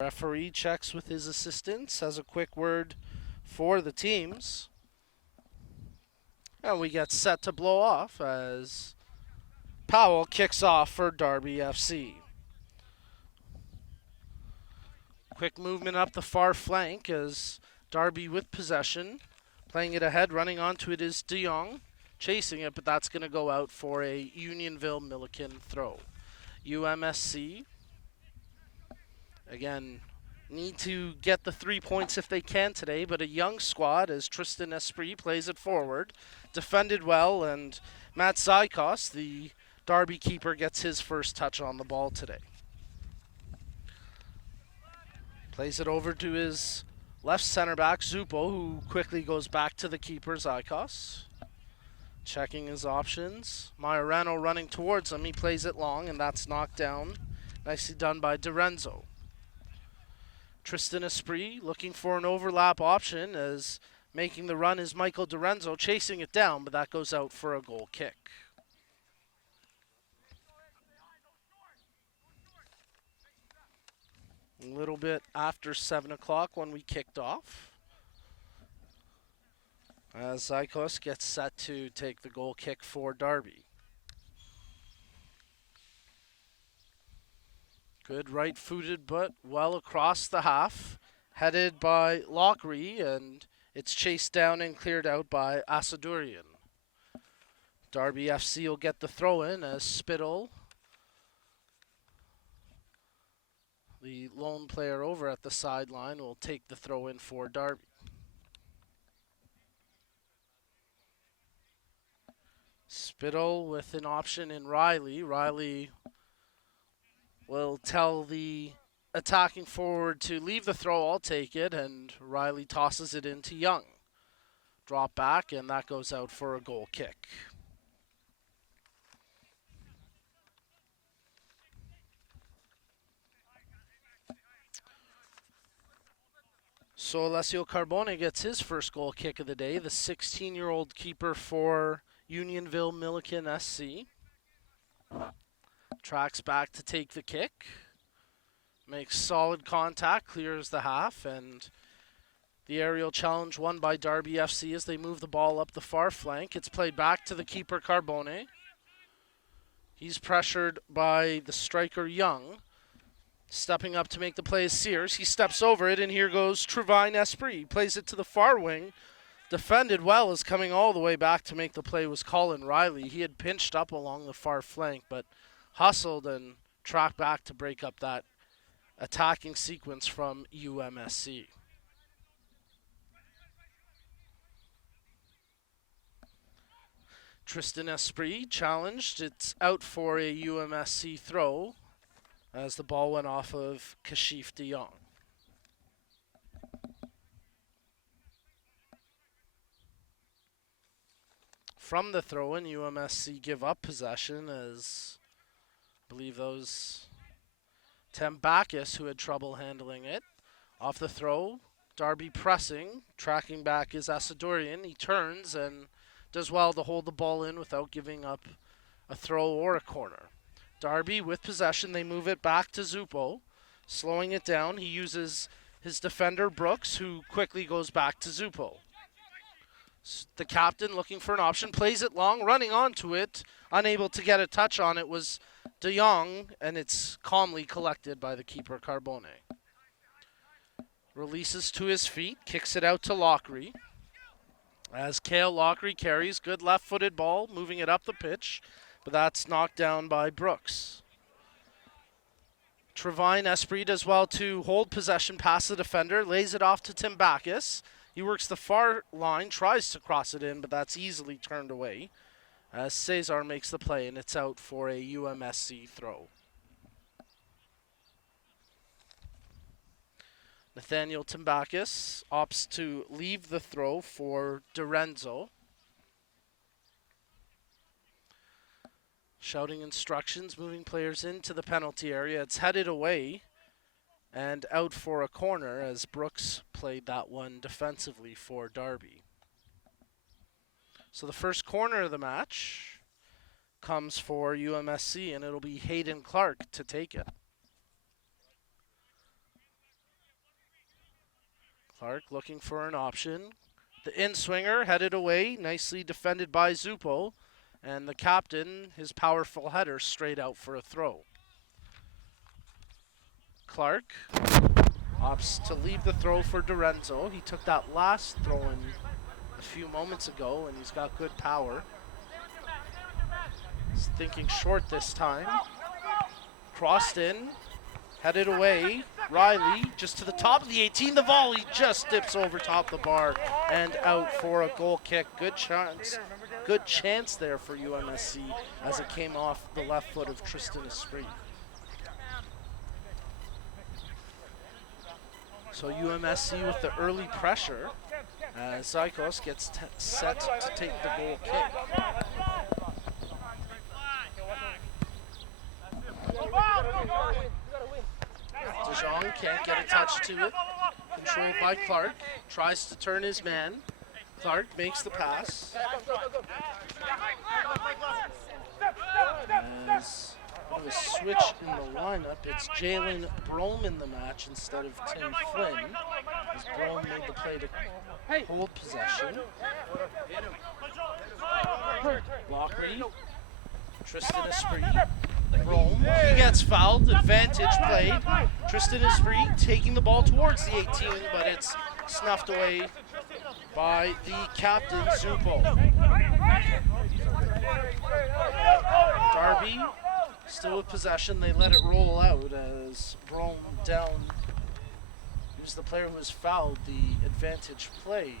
Referee checks with his assistants, has a quick word for the teams. And we get set to blow off as Powell kicks off for Darby FC. Quick movement up the far flank as Darby with possession. Playing it ahead, running onto it is De Jong. Chasing it, but that's going to go out for a Unionville Milliken throw. UMSC, again, need to get the 3 points if they can today, but a young squad as Tristan Esprit plays it forward. Defended well, and Matt Zykos, the Darby keeper, gets his first touch on the ball today. Plays it over to his left center back, Zupo, who quickly goes back to the keeper, Zykos. Checking his options. Majorano running towards him. He plays it long, and that's knocked down. Nicely done by DiRenzo. Tristan Esprit looking for an overlap option as making the run is Michael DiRenzo, chasing it down, but that goes out for a goal kick. A little bit after 7 o'clock when we kicked off, as Zykos gets set to take the goal kick for Darby. Good right-footed, but well across the half. Headed by Lockery, and it's chased down and cleared out by Asadurian. Darby FC will get the throw-in as Spittle, the lone player over at the sideline, will take the throw-in for Darby. Spittle with an option in Riley. Riley will tell the attacking forward to leave the throw, I'll take it, and Riley tosses it into Young. Drop back, and that goes out for a goal kick. So Alessio Carbone gets his first goal kick of the day, the 16-year-old keeper for Unionville Milliken SC. Tracks back to take the kick. Makes solid contact, clears the half, and the aerial challenge won by Darby FC as they move the ball up the far flank. It's played back to the keeper, Carbone. He's pressured by the striker, Young. Stepping up to make the play is Sears. He steps over it, and here goes Trevine Esprit. He plays it to the far wing. Defended well, is coming all the way back to make the play was Colin Riley. He had pinched up along the far flank, but hustled and tracked back to break up that attacking sequence from UMSC. Tristan Esprit challenged. It's out for a UMSC throw as the ball went off of Kashif de Jong. From the throw-in, UMSC give up possession as I believe those Tambakis, who had trouble handling it. Off the throw, Darby pressing, tracking back is Asadurian. He turns and does well to hold the ball in without giving up a throw or a corner. Darby with possession, they move it back to Zupo. Slowing it down, he uses his defender Brooks, who quickly goes back to Zupo. The captain looking for an option, plays it long, running onto it, unable to get a touch on it was De Jong, and it's calmly collected by the keeper, Carbone. Releases to his feet, kicks it out to Lockery. As Cale Lockery carries, good left-footed ball, moving it up the pitch, but that's knocked down by Brooks. Trevine Esprit does well to hold possession past the defender, lays it off to Tambakis. He works the far line, tries to cross it in, but that's easily turned away as Cesar makes the play, and it's out for a UMSC throw. Nathaniel Tambakis opts to leave the throw for DiRenzo. Shouting instructions, moving players into the penalty area. It's headed away and out for a corner as Brooks played that one defensively for Darby. So the first corner of the match comes for UMSC, and it'll be Hayden Clark to take it. Clark looking for an option. The in-swinger headed away, nicely defended by Zupo. And the captain, his powerful header straight out for a throw. Clark opts to leave the throw for Dorenzo. He took that last throw in a few moments ago, and he's got good power. He's thinking short this time. Crossed in, headed away. Riley just to the top of the 18. The volley just dips over top the bar and out for a goal kick. Good chance there for UMSC as it came off the left foot of Tristan Esprit. So UMSC with the early pressure as Zykos gets set to take the goal kick. DeJong can't get a touch to it. Controlled by Clark. Tries to turn his man. Clark makes the pass. As a switch in the lineup, it's Jalen Brome in the match instead of Tim Flynn. As Brome made the play to hold possession. Lockery. Tristan Esprit. Brome. He gets fouled. Advantage played. Tristan Esprit taking the ball towards the 18, but it's snuffed away by the captain, Zupo. Darby still with possession. They let it roll out as Brome down. He was the player who was fouled. The advantage played.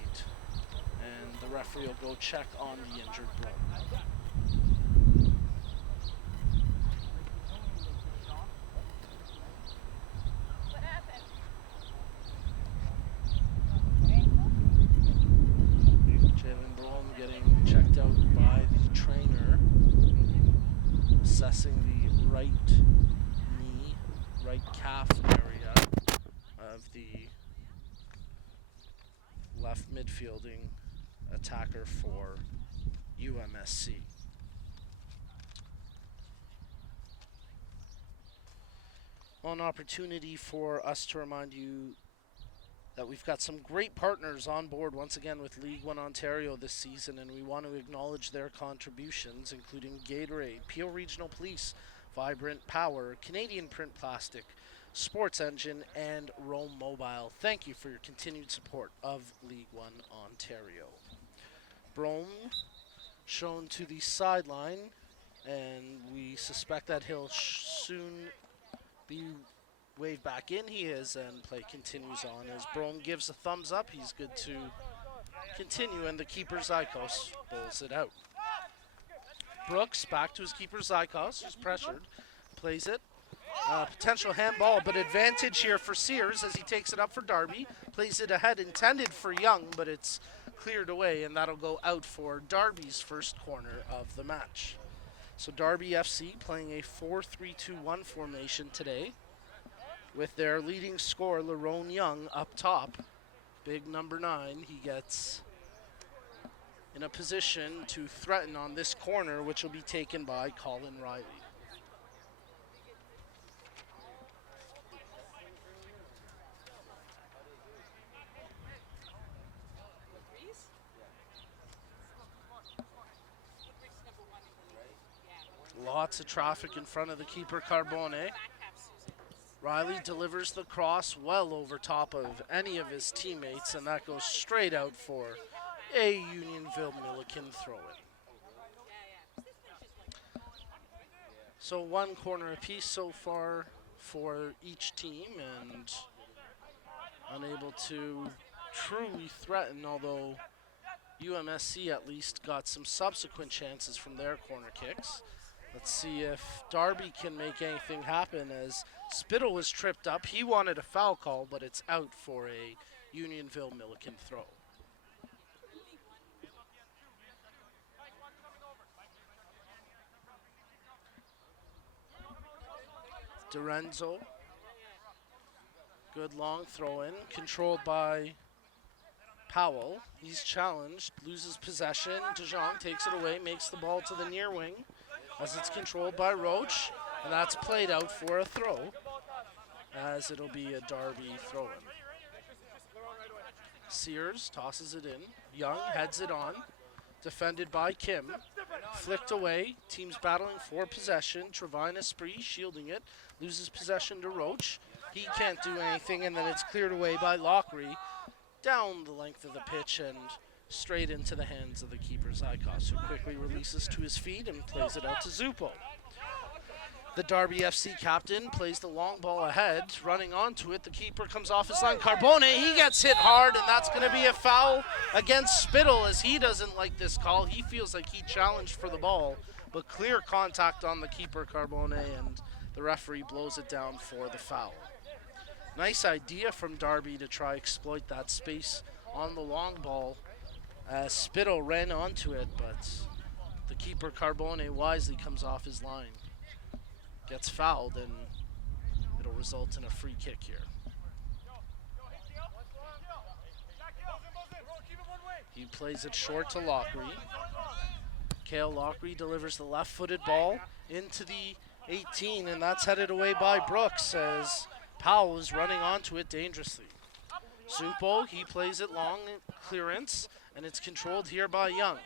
And the referee will go check on the injured Brome. Assessing the right knee, right calf area of the left midfielding attacker for UMSC. An opportunity for us to remind you that we've got some great partners on board once again with League One Ontario this season, and we want to acknowledge their contributions, including Gatorade, Peel Regional Police, Vibrant Power, Canadian Print Plastic, Sports Engine, and Roam Mobile. Thank you for your continued support of League One Ontario. Brome shown to the sideline, and we suspect that he'll soon be waved back in. He is, and play continues on as Brome gives a thumbs up. He's good to continue, and the keeper Zykos bowls it out. Brooks back to his keeper Zykos, who's pressured, plays it. Potential handball, but advantage here for Sears as he takes it up for Darby. Plays it ahead, intended for Young, but it's cleared away, and that'll go out for Darby's first corner of the match. So Darby FC playing a 4-3-2-1 formation today, with their leading scorer, Lerone Young, up top. Big number 9. He gets in a position to threaten on this corner, which will be taken by Colin Riley. Lots of traffic in front of the keeper, Carbone. Riley delivers the cross well over top of any of his teammates, and that goes straight out for a Unionville Milliken throw-in. So one corner apiece so far for each team, and unable to truly threaten, although UMSC at least got some subsequent chances from their corner kicks. Let's see if Darby can make anything happen as Spittle was tripped up. He wanted a foul call, but it's out for a Unionville Milliken throw. Dorenzo. Good long throw in, controlled by Powell. He's challenged, loses possession. DeJong takes it away, makes the ball to the near wing as it's controlled by Roach, and that's played out for a throw, as it'll be a Darby throw-in. Sears tosses it in. Young heads it on. Defended by Kim. Flicked away. Teams battling for possession. Trevine Esprit shielding it. Loses possession to Roach. He can't do anything, and then it's cleared away by Lockery. Down the length of the pitch and straight into the hands of the keeper, Zykos, who quickly releases to his feet and plays it out to Zupo. The Darby FC captain plays the long ball ahead, running onto it. The keeper comes off his line. Carbone, he gets hit hard, and that's going to be a foul against Spittle, as he doesn't like this call. He feels like he challenged for the ball, but clear contact on the keeper, Carbone, and the referee blows it down for the foul. Nice idea from Darby to try exploit that space on the long ball as Spittle ran onto it, but the keeper, Carbone, wisely comes off his line. Gets fouled, and it'll result in a free kick here. He plays it short to Lockery. Cale Lockery delivers the left-footed ball into the 18, and that's headed away by Brooks as Powell is running onto it dangerously. Zupo, he plays it long clearance, and it's controlled here by Young.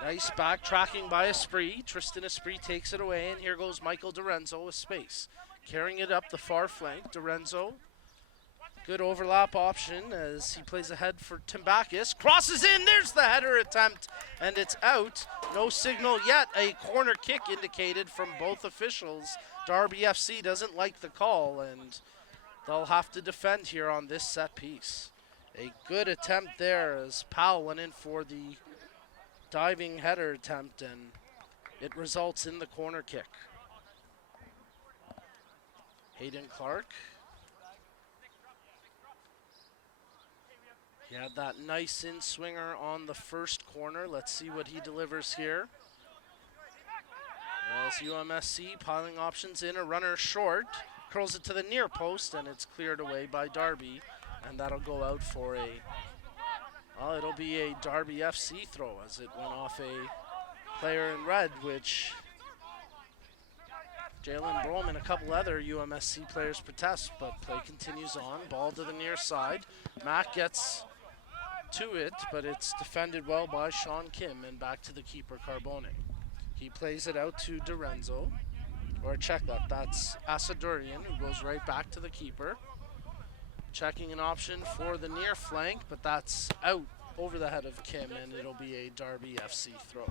Nice backtracking by Esprit. Tristan Esprit takes it away, and here goes Michael Dorenzo with space. Carrying it up the far flank. Dorenzo, good overlap option as he plays ahead for Timbakis. Crosses in, there's the header attempt, and it's out. No signal yet. A corner kick indicated from both officials. Darby FC doesn't like the call, and they'll have to defend here on this set piece. A good attempt there as Powell went in for the diving header attempt, and it results in the corner kick. Hayden Clark. He had that nice in-swinger on the first corner. Let's see what he delivers here. As UMSC piling options in, a runner short. Curls it to the near post, and it's cleared away by Darby, and that'll go out for a well, it'll be a Darby FC throw as it went off a player in red, which Jalen Brom and a couple other UMSC players protest, but play continues on. Ball to the near side. Mack gets to it, but it's defended well by Sean Kim, and back to the keeper, Carbone. He plays it out to Dorenzo, or check that. That's Asadurian, who goes right back to the keeper. Checking an option for the near flank, but that's out over the head of Kim, and it'll be a Darby FC throw.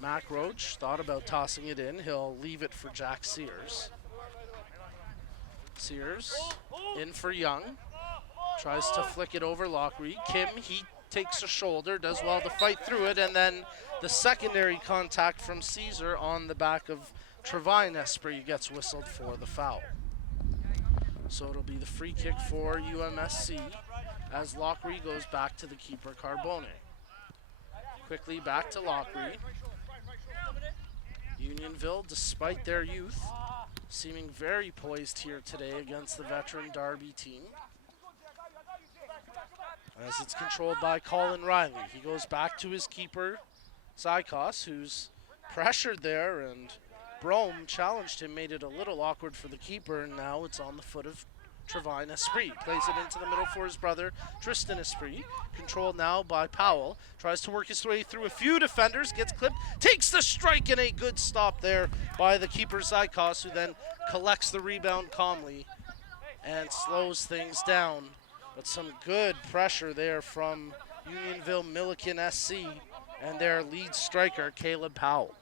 Mac Roach thought about tossing it in. He'll leave it for Jack Sears. Sears in for Young. Tries to flick it over Lockery. Kim, he takes a shoulder, does well to fight through it, and then the secondary contact from Caesar on the back of Trevine Esprit gets whistled for the foul. So it'll be the free kick for UMSC as Lockery goes back to the keeper, Carbone. Quickly back to Lockery. Unionville, despite their youth, seeming very poised here today against the veteran Darby team. As it's controlled by Colin Riley. He goes back to his keeper, Zykos, who's pressured there, and Brome challenged him, made it a little awkward for the keeper, and now it's on the foot of Trevine Esprit. Plays it into the middle for his brother, Tristan Esprit. Controlled now by Powell. Tries to work his way through a few defenders, gets clipped, takes the strike, and a good stop there by the keeper, Zykos, who then collects the rebound calmly and slows things down. But some good pressure there from Unionville Milliken SC and their lead striker, Caleb Powell.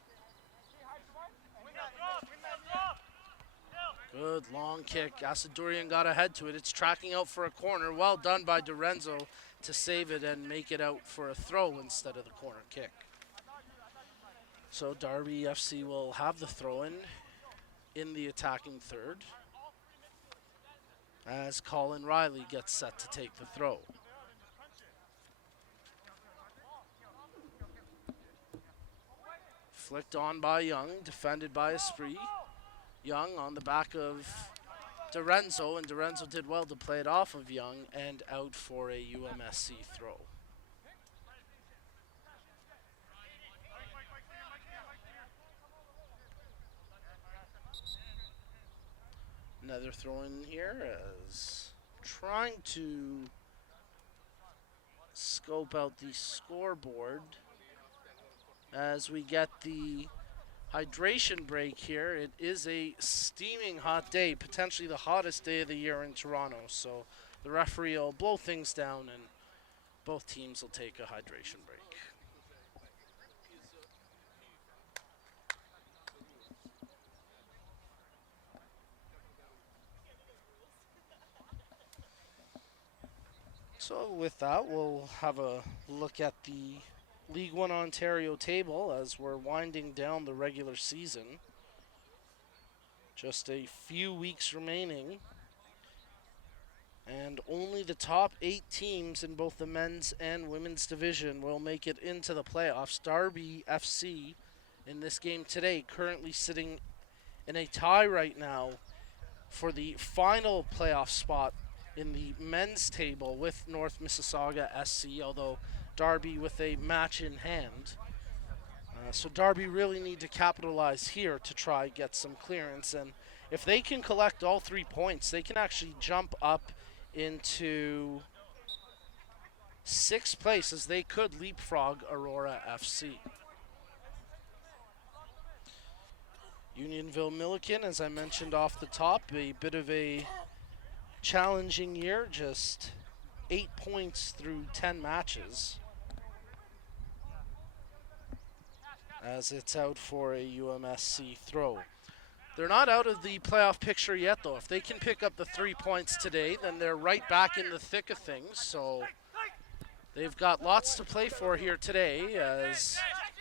Good long kick. Asadurian got ahead to it. It's tracking out for a corner. Well done by Dorenzo to save it and make it out for a throw instead of the corner kick. So Darby FC will have the throw in the attacking third as Colin Riley gets set to take the throw. Flicked on by Young, defended by Esprit. Young on the back of Dorenzo, and Dorenzo did well to play it off of Young and out for a UMSC throw. Another throw in here as trying to scope out the scoreboard as we get the hydration break here. It is a steaming hot day, potentially the hottest day of the year in Toronto. So the referee will blow things down and both teams will take a hydration break. So with that, we'll have a look at the League One Ontario table as we're winding down the regular season. Just a few weeks remaining. And only the top 8 teams in both the men's and women's division will make it into the playoffs. Darby FC in this game today currently sitting in a tie right now for the final playoff spot in the men's table with North Mississauga SC, although Darby with a match in hand. So Darby really need to capitalize here to try get some clearance, and if they can collect all 3 points, they can actually jump up into 6th place as they could leapfrog Aurora FC. Unionville Milliken, as I mentioned off the top, a bit of a challenging year, just 8 points through 10 matches, as it's out for a UMSC throw. They're not out of the playoff picture yet, though. If they can pick up the 3 points today, then they're right back in the thick of things. So they've got lots to play for here today as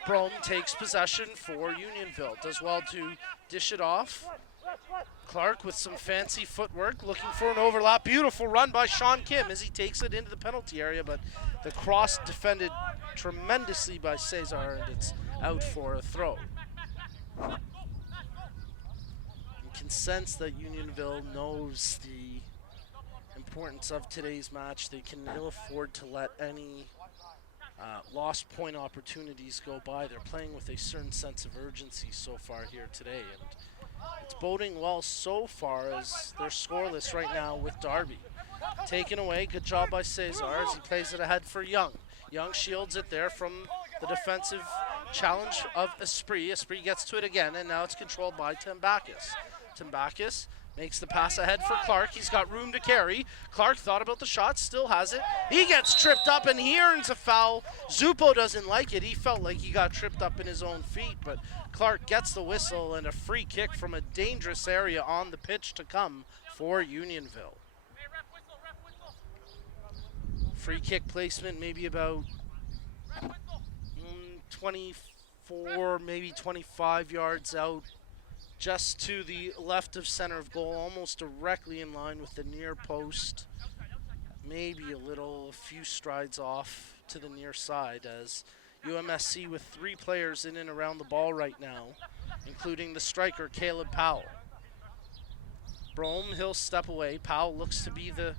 Brome takes possession for Unionville. Does well to dish it off. Clark with some fancy footwork, looking for an overlap. Beautiful run by Sean Kim as he takes it into the penalty area, but the cross defended tremendously by Cesar, and it's out for a throw. You can sense that Unionville knows the importance of today's match. They can ill afford to let any lost point opportunities go by. They're playing with a certain sense of urgency so far here today, and it's boding well so far as they're scoreless right now with Darby. Taken away, good job by Cesar as he plays it ahead for Young. Young shields it there from the defensive challenge of Esprit. Esprit gets to it again, and now it's controlled by Tambakis. Tambakis makes the pass ahead for Clark. He's got room to carry. Clark thought about the shot, still has it. He gets tripped up and he earns a foul. Zupo doesn't like it. He felt like he got tripped up in his own feet, but Clark gets the whistle and a free kick from a dangerous area on the pitch to come for Unionville. Free kick placement maybe about 24, maybe 25 yards out, just to the left of center of goal, almost directly in line with the near post. Maybe a few strides off to the near side, as UMSC with 3 players in and around the ball right now, including the striker Caleb Powell. Brome, he'll step away. Powell looks to be the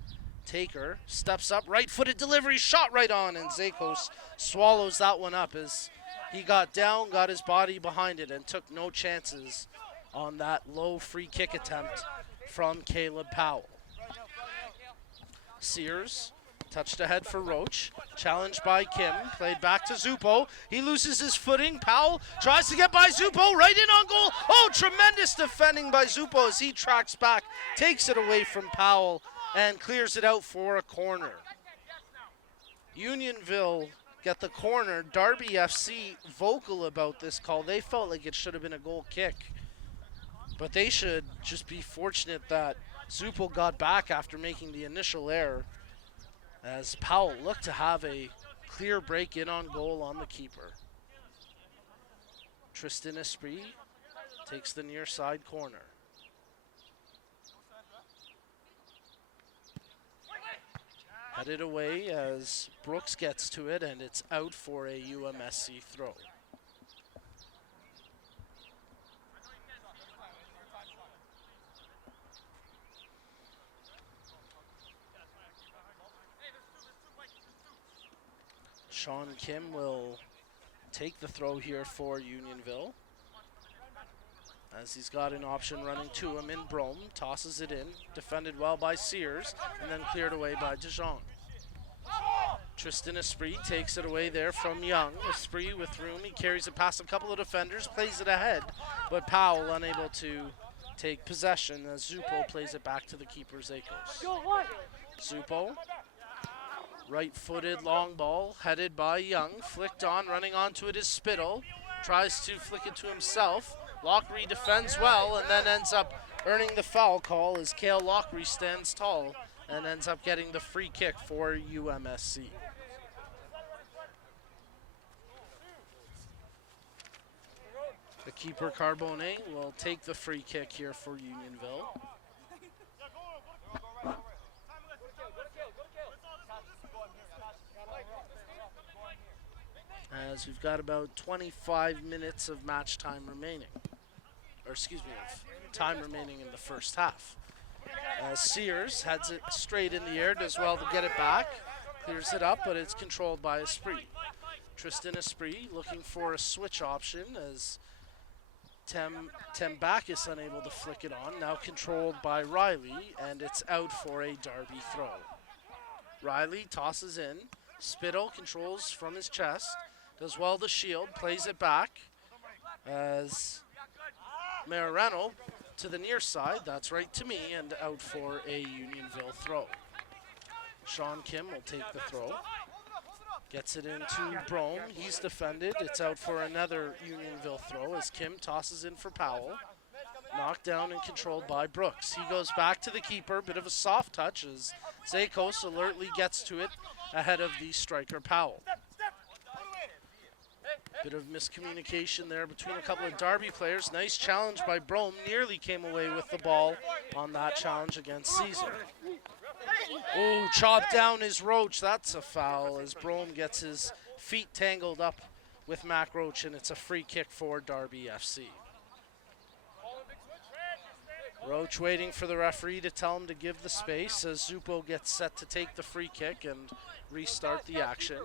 taker, steps up, right-footed delivery, shot right on, and Zakos swallows that one up as he got down, got his body behind it, and took no chances on that low free kick attempt from Caleb Powell. Sears touched ahead for Roach, challenged by Kim, played back to Zupo. He loses his footing. Powell tries to get by Zupo, right in on goal. Oh, tremendous defending by Zupo as he tracks back, takes it away from Powell, and clears it out for a corner. Unionville get the corner. Darby FC vocal about this call. They felt like it should have been a goal kick, but they should just be fortunate that Zupo got back after making the initial error, as Powell looked to have a clear break in on goal on the keeper. Tristan Esprit takes the near side corner. Headed away as Brooks gets to it, and it's out for a UMSC throw. Sean Kim will take the throw here for Unionville, as he's got an option running to him in Brome. Tosses it in, defended well by Sears, and then cleared away by DeJong. Tristan Esprit takes it away there from Young. Esprit with room, he carries it past a couple of defenders, plays it ahead, but Powell unable to take possession as Zupo plays it back to the keeper, Zakos. Zupo, right-footed long ball, headed by Young, flicked on, running onto it is Spittle, tries to flick it to himself. Lockery defends well and then ends up earning the foul call as Cale Lockery stands tall and ends up getting the free kick for UMSC. The keeper, Carbone, will take the free kick here for Unionville. As we've got about 25 minutes of match time remaining. Or excuse me, of time remaining in the first half. Sears heads it straight in the air, does well to get it back. Clears it up, but it's controlled by Esprit. Tristan Esprit looking for a switch option as Tembakis unable to flick it on. Now controlled by Riley, and it's out for a Darby throw. Riley tosses in. Spittle controls from his chest. Does well to shield, plays it back as Marirano to the near side. That's right to me, and out for a Unionville throw. Sean Kim will take the throw. Gets it into Brome. He's defended. It's out for another Unionville throw as Kim tosses in for Powell. Knocked down and controlled by Brooks. He goes back to the keeper. Bit of a soft touch as Zakos alertly gets to it ahead of the striker Powell. Bit of miscommunication there between a couple of Darby players. Nice challenge by Brome. Nearly came away with the ball on that challenge against Caesar. Oh, chopped down is Roach. That's a foul as Brome gets his feet tangled up with Mac Roach, and it's a free kick for Darby FC. Roach waiting for the referee to tell him to give the space as Zupo gets set to take the free kick and restart the action.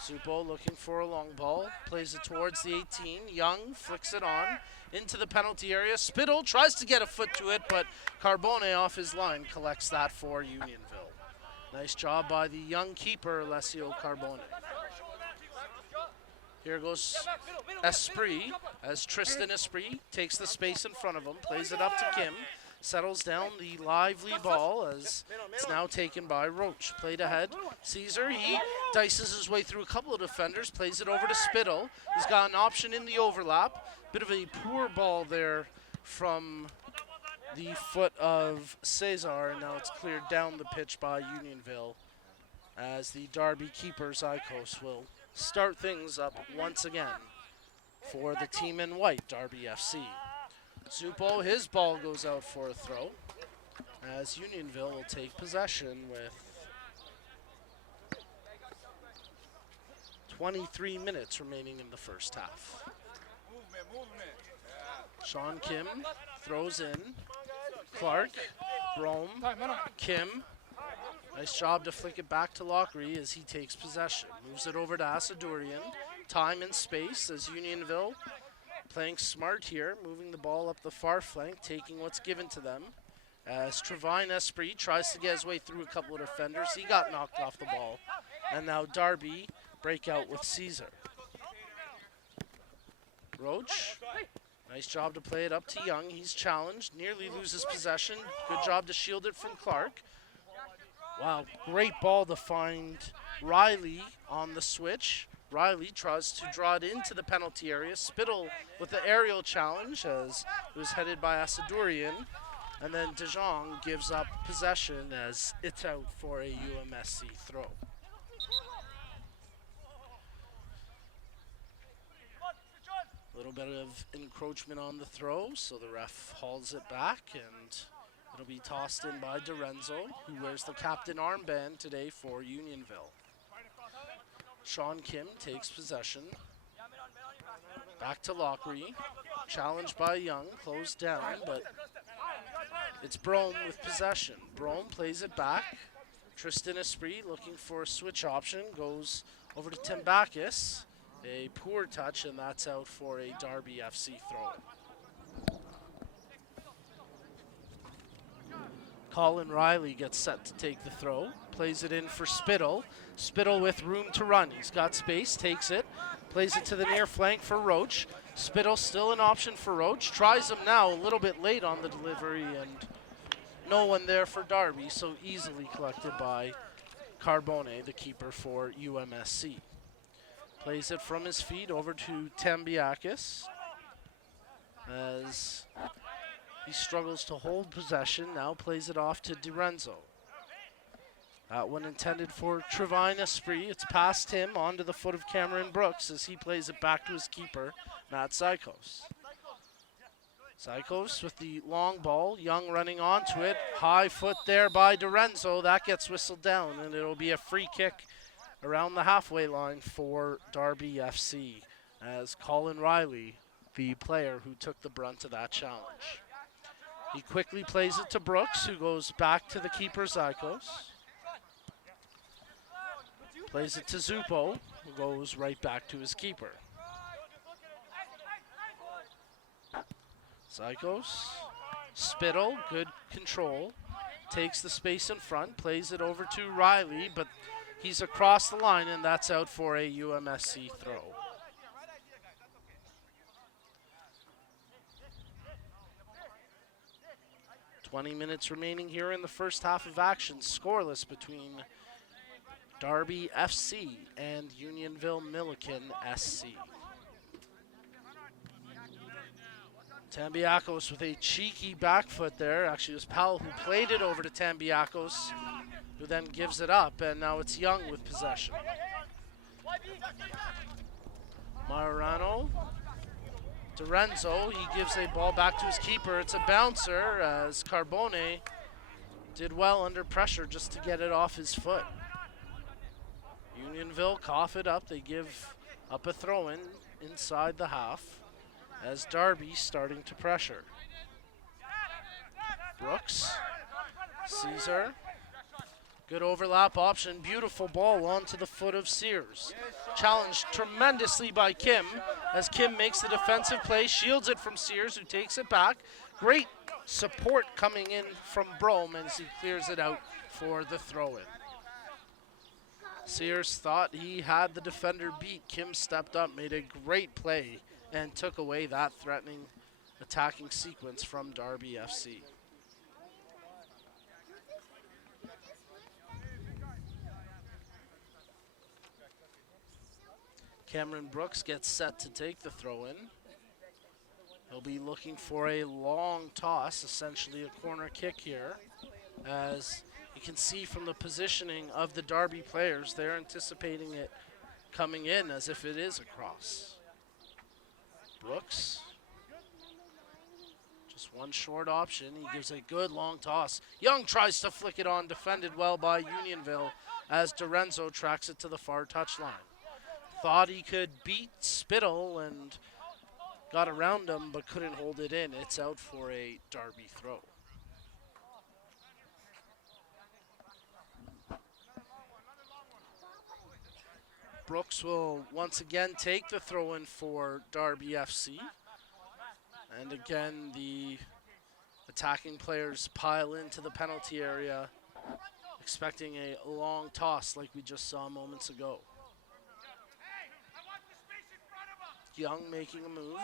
Zupo looking for a long ball, plays it towards the 18. Young flicks it on into the penalty area. Spittle tries to get a foot to it, but Carbone off his line collects that for Unionville. Nice job by the young keeper, Alessio Carbone. Here goes Esprit as Tristan Esprit takes the space in front of him, plays it up to Kim. Settles down the lively ball as it's now taken by Roach. Played ahead. Caesar, he dices his way through a couple of defenders, plays it over to Spittle. He's got an option in the overlap. Bit of a poor ball there from the foot of Cesar, and now it's cleared down the pitch by Unionville as the Darby keeper, Zykos, will start things up once again for the team in white, Darby FC. Zupo, his ball goes out for a throw as Unionville will take possession with 23 minutes remaining in the first half. Sean Kim throws in. Clark, Brome, Kim. Nice job to flick it back to Lockery as he takes possession. Moves it over to Asadurian. Time and space as Unionville playing smart here, moving the ball up the far flank, taking what's given to them. As Trevine Esprit tries to get his way through a couple of defenders, he got knocked off the ball. And now Darby break out with Caesar. Roach, nice job to play it up to Young. He's challenged, nearly loses possession. Good job to shield it from Clark. Wow, great ball to find Riley on the switch. Riley tries to draw it into the penalty area. Spittle with the aerial challenge as it was headed by Asadurian. And then DeJong gives up possession as it's out for a UMSC throw. A little bit of encroachment on the throw, so the ref hauls it back, and it'll be tossed in by Dorenzo, who wears the captain armband today for Unionville. Sean Kim takes possession. Back to Lockery. Challenged by Young, closed down, but it's Brome with possession. Brome plays it back. Tristan Esprit looking for a switch option, goes over to Tembakis. A poor touch, and that's out for a Darby FC throw. Colin Riley gets set to take the throw, plays it in for Spittle. Spittle with room to run. He's got space, takes it, plays it to the near flank for Roach. Spittle still an option for Roach. Tries him now, a little bit late on the delivery, and no one there for Darby, so easily collected by Carbone, the keeper for UMSC. Plays it from his feet over to Tambiakis as he struggles to hold possession. Now plays it off to DiRenzo. That one intended for Trevine Esprit. It's past him onto the foot of Cameron Brooks as he plays it back to his keeper, Matt Sykos. Sykos with the long ball. Young running onto it. High foot there by DiRenzo. That gets whistled down, and it'll be a free kick around the halfway line for Darby FC as Colin Riley, the player who took the brunt of that challenge. He quickly plays it to Brooks, who goes back to the keeper, Sykos. Plays it to Zupo, who goes right back to his keeper. Sykos, Spittle, good control. Takes the space in front, plays it over to Riley, but he's across the line, and that's out for a UMSC throw. Minutes remaining here in the first half of action. Scoreless between Darby FC and Unionville Milliken SC. Tambiakos with a cheeky back foot there. Actually, it was Powell who played it over to Tambiakos, who then gives it up, and now it's Young with possession. Marano. DiRenzo, he gives a ball back to his keeper. It's a bouncer as Carbone did well under pressure just to get it off his foot. Unionville cough it up. They give up a throw-in inside the half as Darby starting to pressure. Brooks, Caesar, good overlap option. Beautiful ball onto the foot of Sears. Challenged tremendously by Kim as Kim makes the defensive play, shields it from Sears, who takes it back. Great support coming in from Brome as he clears it out for the throw-in. Sears thought he had the defender beat. Kim stepped up, made a great play, and took away that threatening attacking sequence from Darby FC. Cameron Brooks gets set to take the throw-in. He'll be looking for a long toss, essentially a corner kick here. As you can see from the positioning of the Darby players, they're anticipating it coming in as if it is a cross. Brooks, just one short option. He gives a good long toss. Young tries to flick it on, defended well by Unionville as DiRenzo tracks it to the far touchline. Thought he could beat Spittle and got around him but couldn't hold it in. It's out for a Darby throw. Brooks will once again take the throw-in for Darby FC. And again, the attacking players pile into the penalty area, expecting a long toss like we just saw moments ago. Young making a move,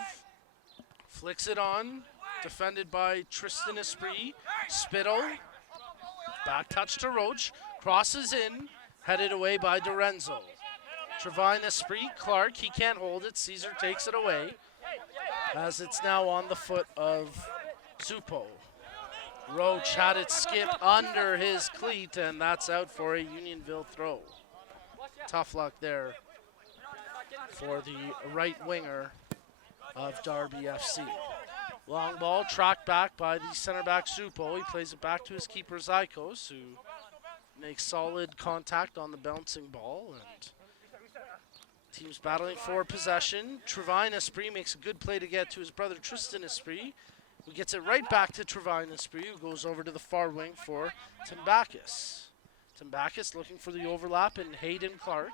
flicks it on, defended by Tristan Esprit. Spittle, back touch to Roach, crosses in, headed away by DiRenzo. Trevine Esprit, Clark, he can't hold it. Caesar takes it away as it's now on the foot of Zupo. Roach had it skip under his cleat, and that's out for a Unionville throw. Tough luck there for the right winger of Darby FC. Long ball tracked back by the center back Zupo. He plays it back to his keeper Zykos, who makes solid contact on the bouncing ball, and team's battling for possession. Trevine Esprit makes a good play to get to his brother Tristan Esprit, who gets it right back to Trevine Esprit, who goes over to the far wing for Timbakis. Timbakis looking for the overlap in Hayden Clark.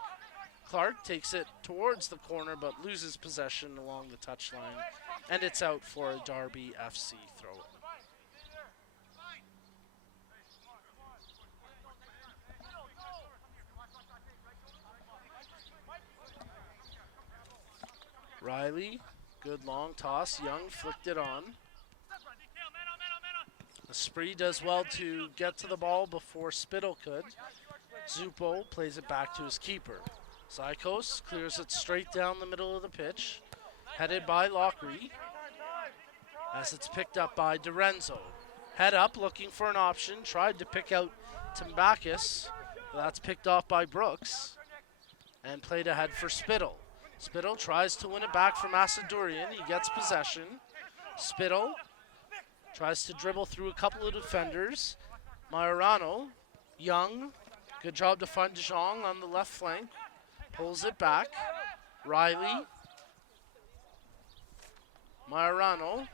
Clark takes it towards the corner but loses possession along the touchline, and it's out for a Darby FC throw-in. Riley, good long toss. Young flicked it on. Spree does well to get to the ball before Spittle could. Zupo plays it back to his keeper. Zykos clears it straight down the middle of the pitch, headed by Lockery, as it's picked up by Dorenzo. Head up, looking for an option, tried to pick out Timbakis, but that's picked off by Brooks, and played ahead for Spittle. Spittle tries to win it back from Asadurian. He gets possession. Spittle tries to dribble through a couple of defenders. Majorano, Young, good job to find De Jong on the left flank. Pulls it back. Riley. Majorano.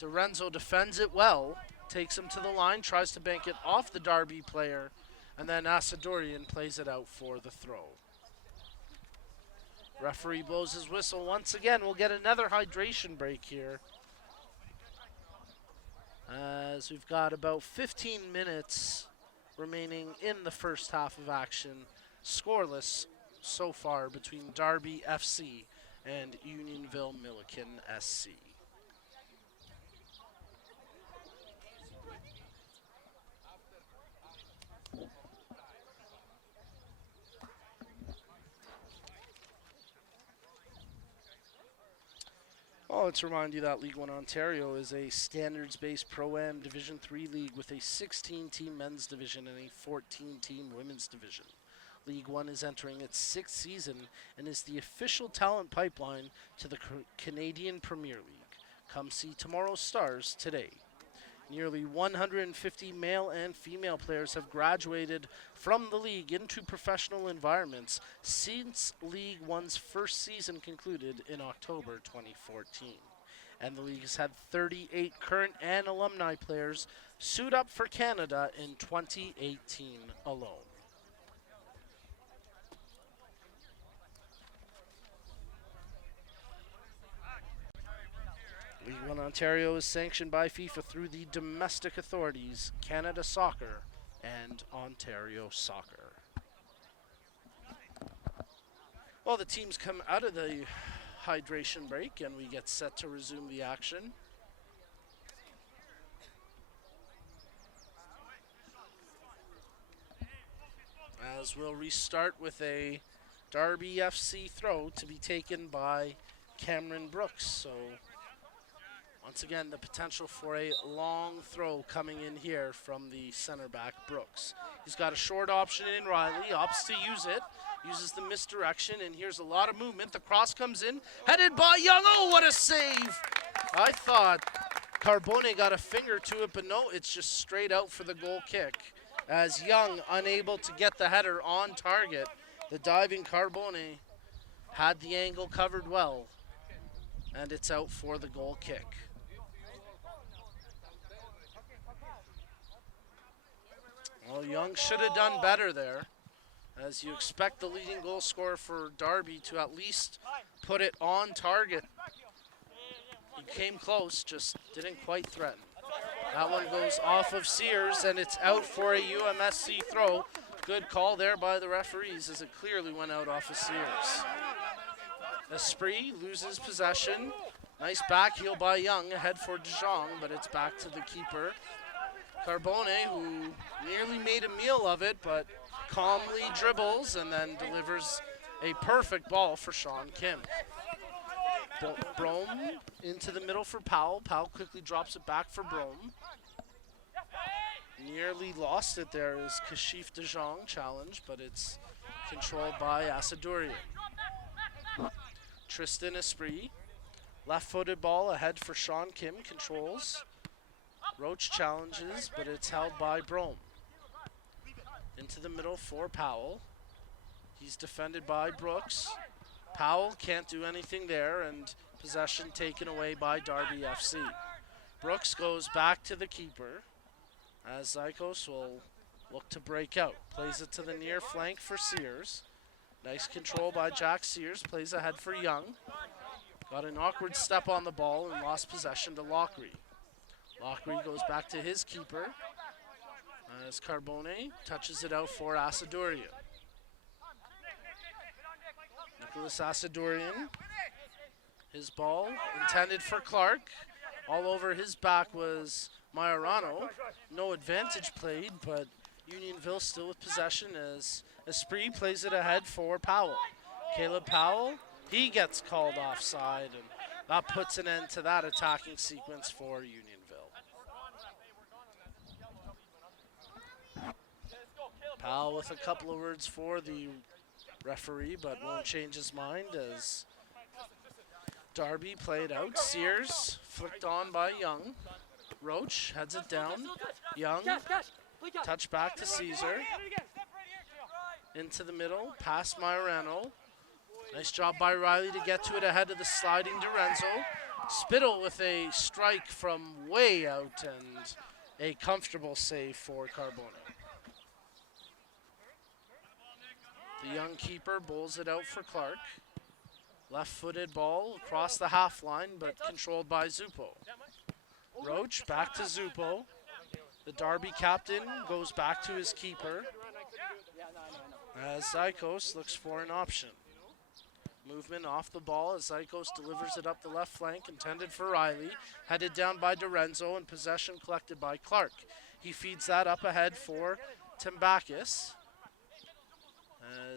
Dorenzo defends it well. Takes him to the line, tries to bank it off the Darby player, and then Asadurian plays it out for the throw. Referee blows his whistle once again. We'll get another hydration break here, as we've got about 15 minutes remaining in the first half of action. Scoreless so far between Darby FC and Unionville Milliken SC. Oh, let's remind you that League One Ontario is a standards-based Pro-Am Division III league with a 16-team men's division and a 14-team women's division. League One is entering its 6th season and is the official talent pipeline to the Canadian Premier League. Come see tomorrow's stars today. Nearly 150 male and female players have graduated from the league into professional environments since League One's first season concluded in October 2014. And the league has had 38 current and alumni players suit up for Canada in 2018 alone. League One Ontario is sanctioned by FIFA through the domestic authorities, Canada Soccer and Ontario Soccer. Well, the teams come out of the hydration break and we get set to resume the action. As we'll restart with a Darby FC throw to be taken by Cameron Brooks. So once again, the potential for a long throw coming in here from the center back, Brooks. He's got a short option in Riley, opts to use it, uses the misdirection, and here's a lot of movement. The cross comes in, headed by Young. Oh, what a save! I thought Carbone got a finger to it, but no, it's just straight out for the goal kick. As Young, unable to get the header on target, the diving Carbone had the angle covered well, and it's out for the goal kick. Well, Young should have done better there, as you expect the leading goal scorer for Darby to at least put it on target. He came close, just didn't quite threaten. That one goes off of Sears, and it's out for a UMSC throw. Good call there by the referees, as it clearly went out off of Sears. Esprit loses possession. Nice back heel by Young, ahead for De Jong, but it's back to the keeper, Carbone, who nearly made a meal of it, but calmly dribbles and then delivers a perfect ball for Sean Kim. Brome into the middle for Powell. Powell quickly drops it back for Brome. Nearly lost it there is Kashif De Jong challenge, but it's controlled by Asadurian. Tristan Esprit, left-footed ball ahead for Sean Kim, controls. Roach challenges, but it's held by Brome. Into the middle for Powell. He's defended by Brooks. Powell can't do anything there, and possession taken away by Darby FC. Brooks goes back to the keeper, as Zykos will look to break out. Plays it to the near flank for Sears. Nice control by Jack Sears. Plays ahead for Young. Got an awkward step on the ball and lost possession to Lockery. Lockery goes back to his keeper as Carbone touches it out for Asadorian. Nicholas Asadorian. His ball intended for Clark. All over his back was Majorano. No advantage played, but Unionville still with possession as Esprit plays it ahead for Powell. Caleb Powell, he gets called offside, and that puts an end to that attacking sequence for Unionville. Powell with a couple of words for the referee, but won't change his mind as Darby played out. Sears flicked on by Young. Roach heads it down. Young, touch back to Caesar. Into the middle, past Majorano. Nice job by Riley to get to it ahead of the sliding Dorenzo. Spittle with a strike from way out and a comfortable save for Carbone. The young keeper bowls it out for Clark. Left-footed ball across the half line, but controlled by Zupo. Roach back to Zupo. The Darby captain goes back to his keeper as Zykos looks for an option. Movement off the ball as Zykos delivers it up the left flank, intended for Riley. Headed down by Dorenzo and possession collected by Clark. He feeds that up ahead for Timbakis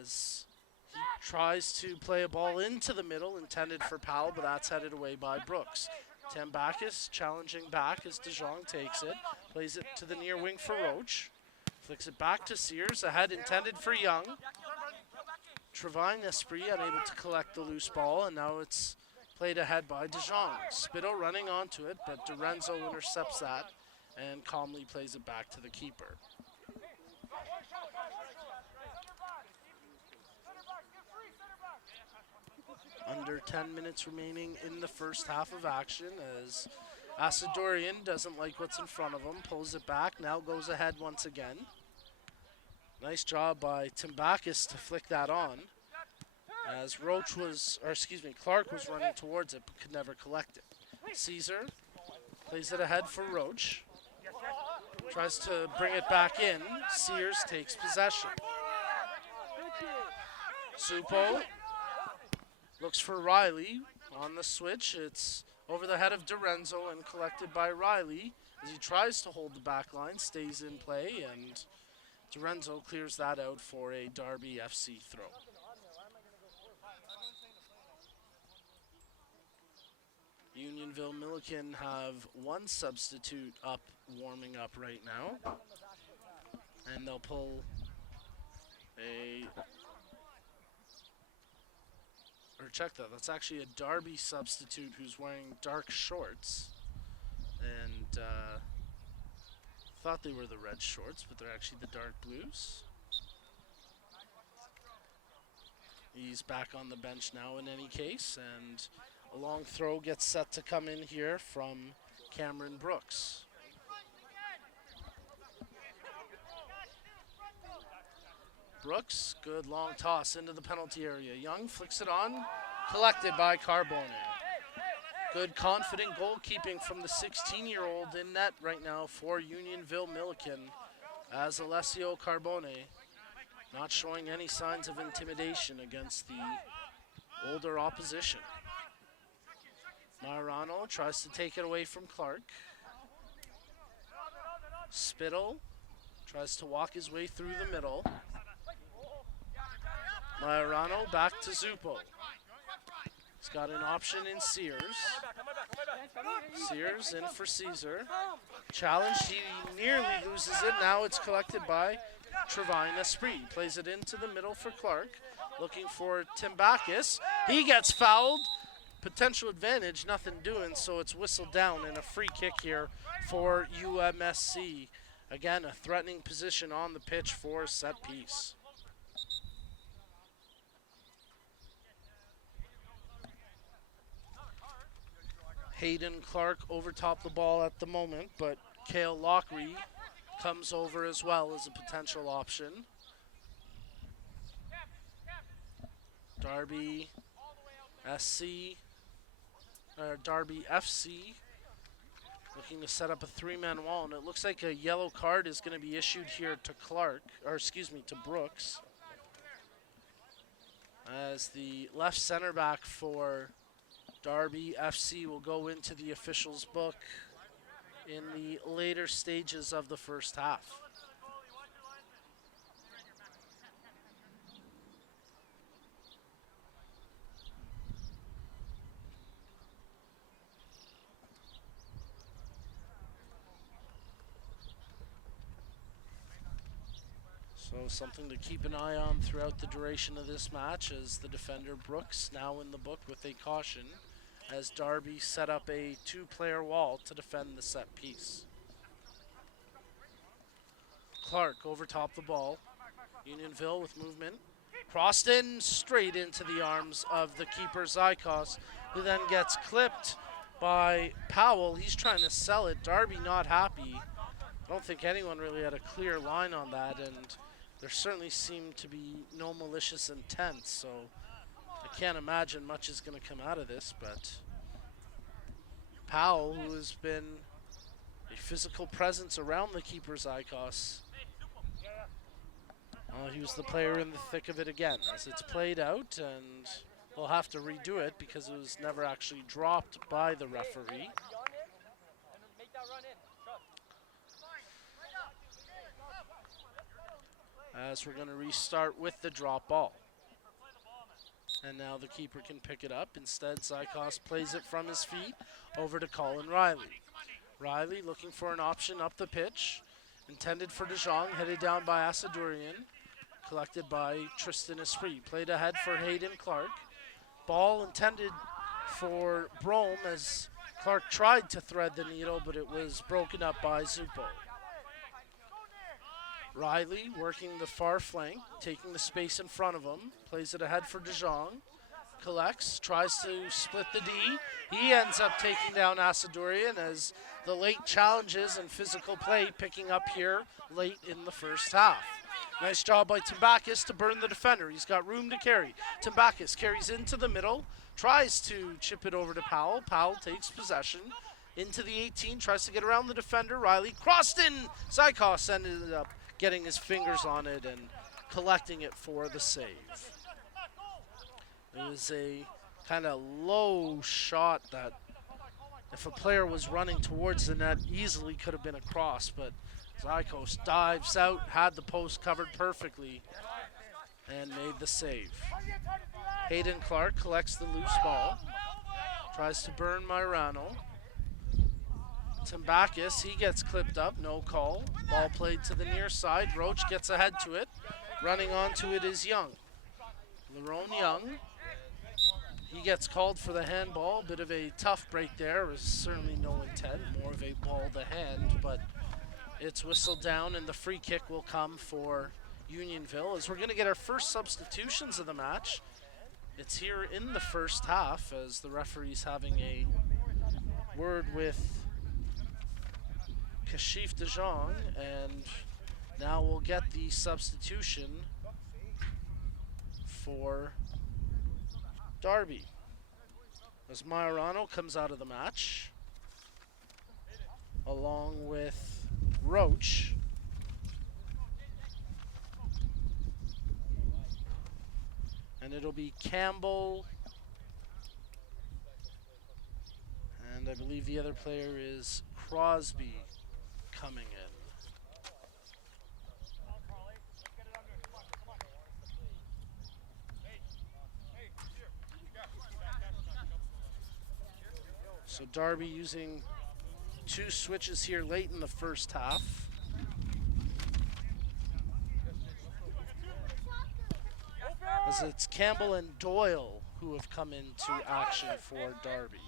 as he tries to play a ball into the middle, intended for Powell, but that's headed away by Brooks. Timbakis challenging back as DeJong takes it. Plays it to the near wing for Roach. Flicks it back to Sears, ahead intended for Young. Trevine Esprit unable to collect the loose ball, and now it's played ahead by DeJong. Spittle running onto it, but Dorenzo intercepts that and calmly plays it back to the keeper. Under 10 minutes remaining in the first half of action as Asadorian doesn't like what's in front of him, pulls it back, now goes ahead once again. Nice job by Timbakis to flick that on as Clark was running towards it but could never collect it. Caesar plays it ahead for Roach. Tries to bring it back in. Sears takes possession. Supo looks for Riley on the switch. It's over the head of Dorenzo and collected by Riley as he tries to hold the back line, stays in play, and Dorenzo clears that out for a Darby FC throw. Unionville Milliken have one substitute up, warming up right now. And they'll pull check that. That's actually a Darby substitute who's wearing dark shorts. And thought they were the red shorts, but they're actually the dark blues. He's back on the bench now in any case, and a long throw gets set to come in here from Cameron Brooks. Brooks, good long toss into the penalty area. Young flicks it on, collected by Carbone. Good confident goalkeeping from the 16-year-old in net right now for Unionville Milliken as Alessio Carbone not showing any signs of intimidation against the older opposition. Majorano tries to take it away from Clark. Spittle tries to walk his way through the middle. Majorano back to Zupo. He's got an option in Sears. Sears in for Caesar. Challenge, he nearly loses it. Now it's collected by Trevine Esprit. Plays it into the middle for Clark. Looking for Timbakis. He gets fouled. Potential advantage, nothing doing, so it's whistled down and a free kick here for UMSC. Again, a threatening position on the pitch for a set piece. Hayden Clark overtopped the ball at the moment, but Cale Lockery comes over as well as a potential option. Darby SC, or Darby FC, looking to set up a three-man wall, and it looks like a yellow card is going to be issued here to to Brooks, as the left center back for Darby FC will go into the officials' book in the later stages of the first half. So something to keep an eye on throughout the duration of this match, as the defender Brooks now in the book with a caution, as Darby set up a two-player wall to defend the set piece. Clark over top the ball. Unionville with movement. Crossed in straight into the arms of the keeper Zykos, who then gets clipped by Powell. He's trying to sell it. Darby not happy. I don't think anyone really had a clear line on that, and there certainly seemed to be no malicious intent, so I can't imagine much is going to come out of this, but Powell, who has been a physical presence around the keeper's Zykos, he was the player in the thick of it again, as it's played out, and we'll have to redo it because it was never actually dropped by the referee. As we're going to restart with the drop ball. And now the keeper can pick it up. Instead, Zykos plays it from his feet over to Colin Riley. Riley looking for an option up the pitch. Intended for De Jong, headed down by Asadurian. Collected by Tristan Esprit. Played ahead for Hayden Clark. Ball intended for Brome as Clark tried to thread the needle, but it was broken up by Zupo. Riley working the far flank, taking the space in front of him, plays it ahead for De Jong, collects, tries to split the D. He ends up taking down Asadurian, as the late challenges and physical play picking up here late in the first half. Nice job by Timbakis to burn the defender. He's got room to carry. Timbakis carries into the middle, tries to chip it over to Powell. Powell takes possession into the 18, tries to get around the defender. Riley crossed in. Zykos ended up getting his fingers on it and collecting it for the save. It was a kind of low shot that, if a player was running towards the net, easily could have been a cross, but Zykos dives out, had the post covered perfectly, and made the save. Hayden Clark collects the loose ball, tries to burn Myrano. Timbakis, he gets clipped up, no call. Ball played to the near side. Roach gets ahead to it. Running onto it is Young. Lerone Young, he gets called for the handball. Bit of a tough break there. Was certainly no intent, more of a ball to hand, but it's whistled down, and the free kick will come for Unionville, as we're going to get our first substitutions of the match. It's here in the first half, as the referee's having a word with Kashif De Jong, and now we'll get the substitution for Darby, as Myrano comes out of the match along with Roach. And it'll be Campbell, and I believe the other player is Crosby coming in. So Darby using two switches here late in the first half. As it's Campbell and Doyle who have come into action for Darby.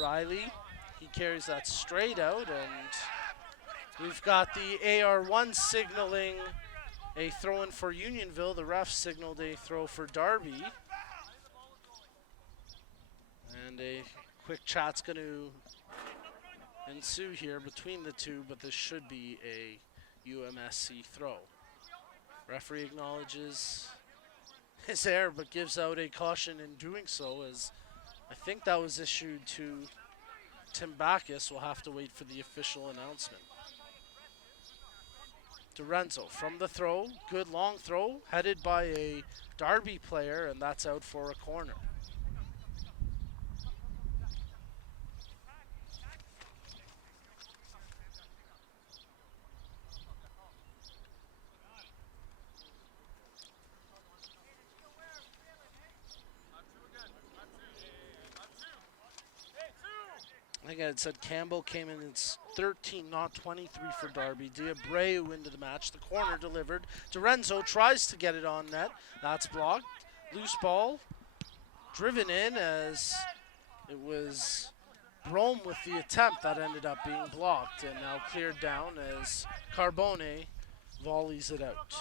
Riley, he carries that straight out, and we've got the AR1 signaling a throw-in for Unionville. The ref signaled a throw for Darby. And a quick chat's going to ensue here between the two, but this should be a UMSC throw. Referee acknowledges his error, but gives out a caution in doing so, as I think that was issued to Tim Backus. We'll have to wait for the official announcement. Dorenzo from the throw, good long throw, headed by a Darby player, and that's out for a corner. I think I had said Campbell came in, it's 13, not 23 for Darby. Diabreu into the match. The corner delivered. Dorenzo tries to get it on net. That's blocked. Loose ball. Driven in as it was Brome with the attempt that ended up being blocked, and now cleared down as Carbone volleys it out.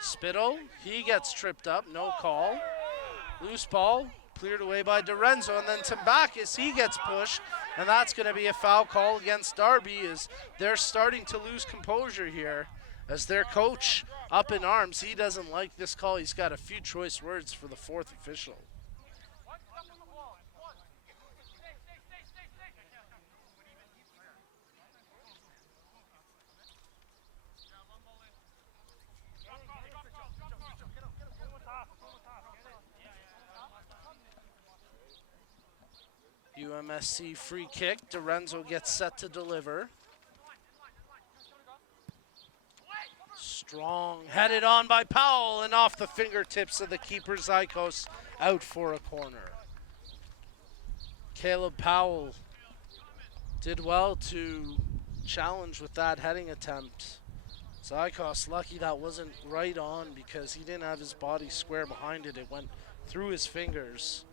Spittle, he gets tripped up, no call. Loose ball, cleared away by Dorenzo, and then Tambakis, he gets pushed, and that's going to be a foul call against Darby, as they're starting to lose composure here, as their coach up in arms. He doesn't like this call. He's got a few choice words for the fourth official. UMSC free kick. Dorenzo gets set to deliver. Strong, headed on by Powell, and off the fingertips of the keeper Zykos, out for a corner. Caleb Powell did well to challenge with that heading attempt. Zykos lucky that wasn't right on, because he didn't have his body square behind it. It went through his fingers.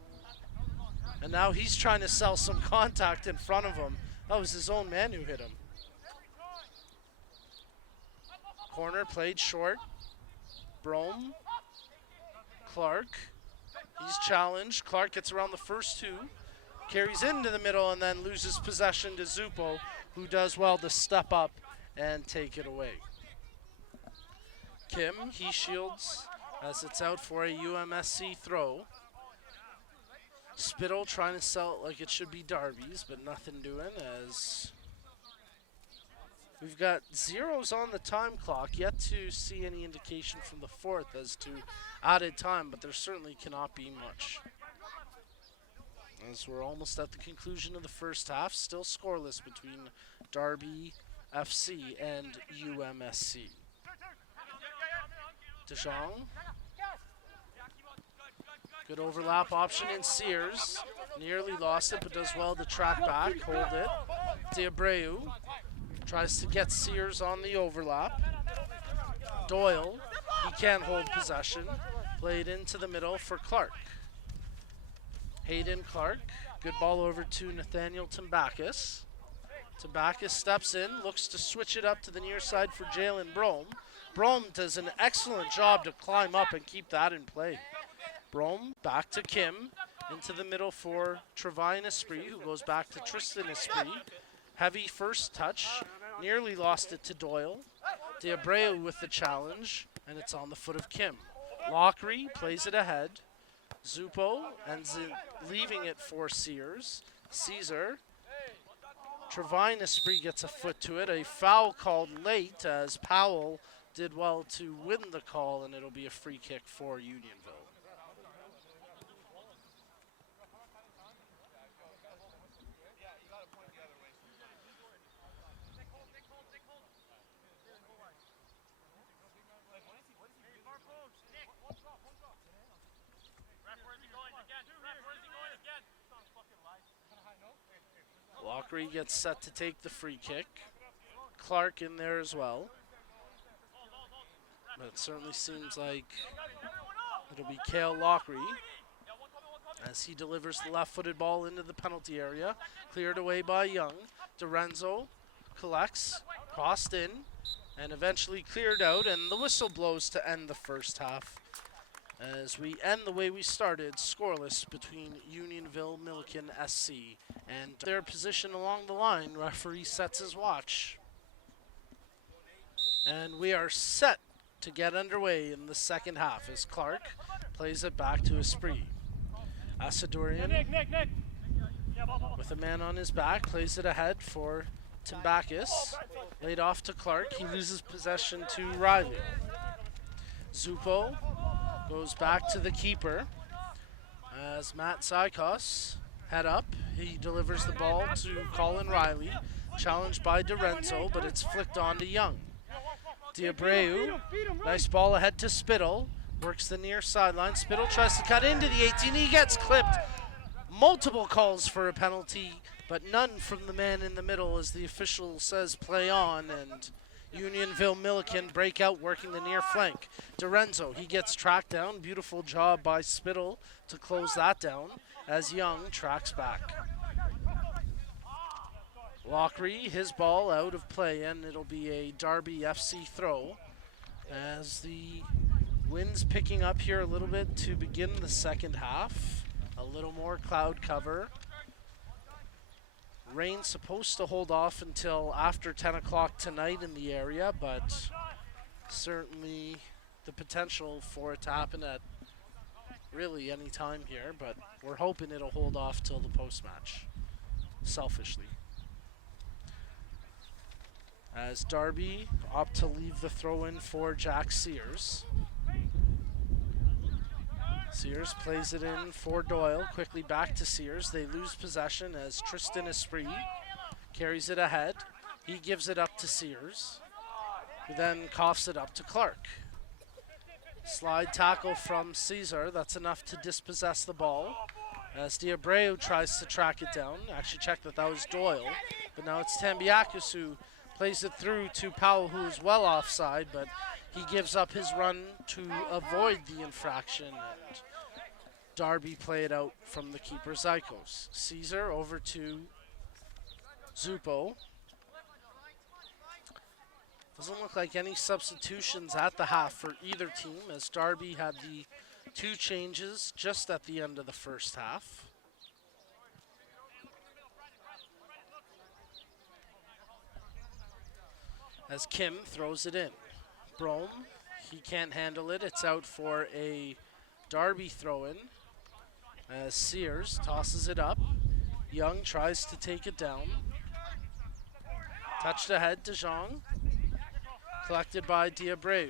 And now he's trying to sell some contact in front of him. That was his own man who hit him. Corner played short. Brome. Clark. He's challenged. Clark gets around the first two. Carries into the middle and then loses possession to Zupo, who does well to step up and take it away. Kim, he shields as it's out for a UMSC throw. Spittle trying to sell it like it should be Darby's, but nothing doing, as we've got zeros on the time clock. Yet to see any indication from the fourth as to added time, but there certainly cannot be much, as we're almost at the conclusion of the first half. Still scoreless between Darby FC and UMSC. DeJong. Good overlap option in Sears. Nearly lost it, but does well to track back, hold it. Diabreu tries to get Sears on the overlap. Doyle, he can't hold possession. Played into the middle for Clark. Hayden Clark, good ball over to Nathaniel Tambakis. Tambakis steps in, looks to switch it up to the near side for Jalen Brome. Brome does an excellent job to climb up and keep that in play. Brome back to Kim, into the middle for Trevine Esprit, who goes back to Tristan Esprit. Heavy first touch, nearly lost it to Doyle. Diabreu with the challenge, and it's on the foot of Kim. Lockery plays it ahead. Zupo ends leaving it for Sears. Caesar. Trevine Esprit gets a foot to it. A foul called late, as Powell did well to win the call, and it'll be a free kick for Unionville. Lockery gets set to take the free kick. Clark in there as well. But it certainly seems like it'll be Cale Lockery as he delivers the left-footed ball into the penalty area. Cleared away by Young. Dorenzo collects, crossed in, and eventually cleared out, and the whistle blows to end the first half. as we end the way we started, scoreless between Unionville, Milliken, SC, and their position along the line. Referee sets his watch. And we are set to get underway in the second half as Clark plays it back to Esprit. Asadorian, with a man on his back, plays it ahead for Timbakis. Laid off to Clark. He loses possession to Riley. Zupo goes back to the keeper as Matt Sykos head up. He delivers the ball to Colin Riley. Challenged by Dorenzo, but it's flicked on to Young. Diabreu, nice ball ahead to Spittle. Works the near sideline. Spittle tries to cut into the 18. He gets clipped. Multiple calls for a penalty, but none from the man in the middle as the official says play on, and Unionville Milliken break out working the near flank. Dorenzo, he gets tracked down. Beautiful job by Spittle to close that down as Young tracks back. Lockery, his ball out of play, and it'll be a Darby FC throw as the wind's picking up here a little bit to begin the second half. A little more cloud cover. Rain's supposed to hold off until after 10 o'clock tonight in the area, but certainly the potential for it to happen at really any time here, but we're hoping it'll hold off till the post-match, selfishly. As Darby opt to leave the throw-in for Jack Sears. Sears plays it in for Doyle, quickly back to Sears. They lose possession as Tristan Esprit carries it ahead. He gives it up to Sears, who then coughs it up to Clark. Slide tackle from Caesar, that's enough to dispossess the ball. As Diabreu tries to track it down. Actually checked that was Doyle, but now it's Tambiakis who plays it through to Powell, who is well offside, but he gives up his run to avoid the infraction, and Darby play it out from the keeper, Zykos. Caesar over to Zupo. Doesn't look like any substitutions at the half for either team, as Darby had the 2 changes just at the end of the first half. As Kim throws it in. Brome, he can't handle it. It's out for a Darby throw-in. As Sears tosses it up. Young tries to take it down. Touched ahead to Zhang. Collected by Diabreu.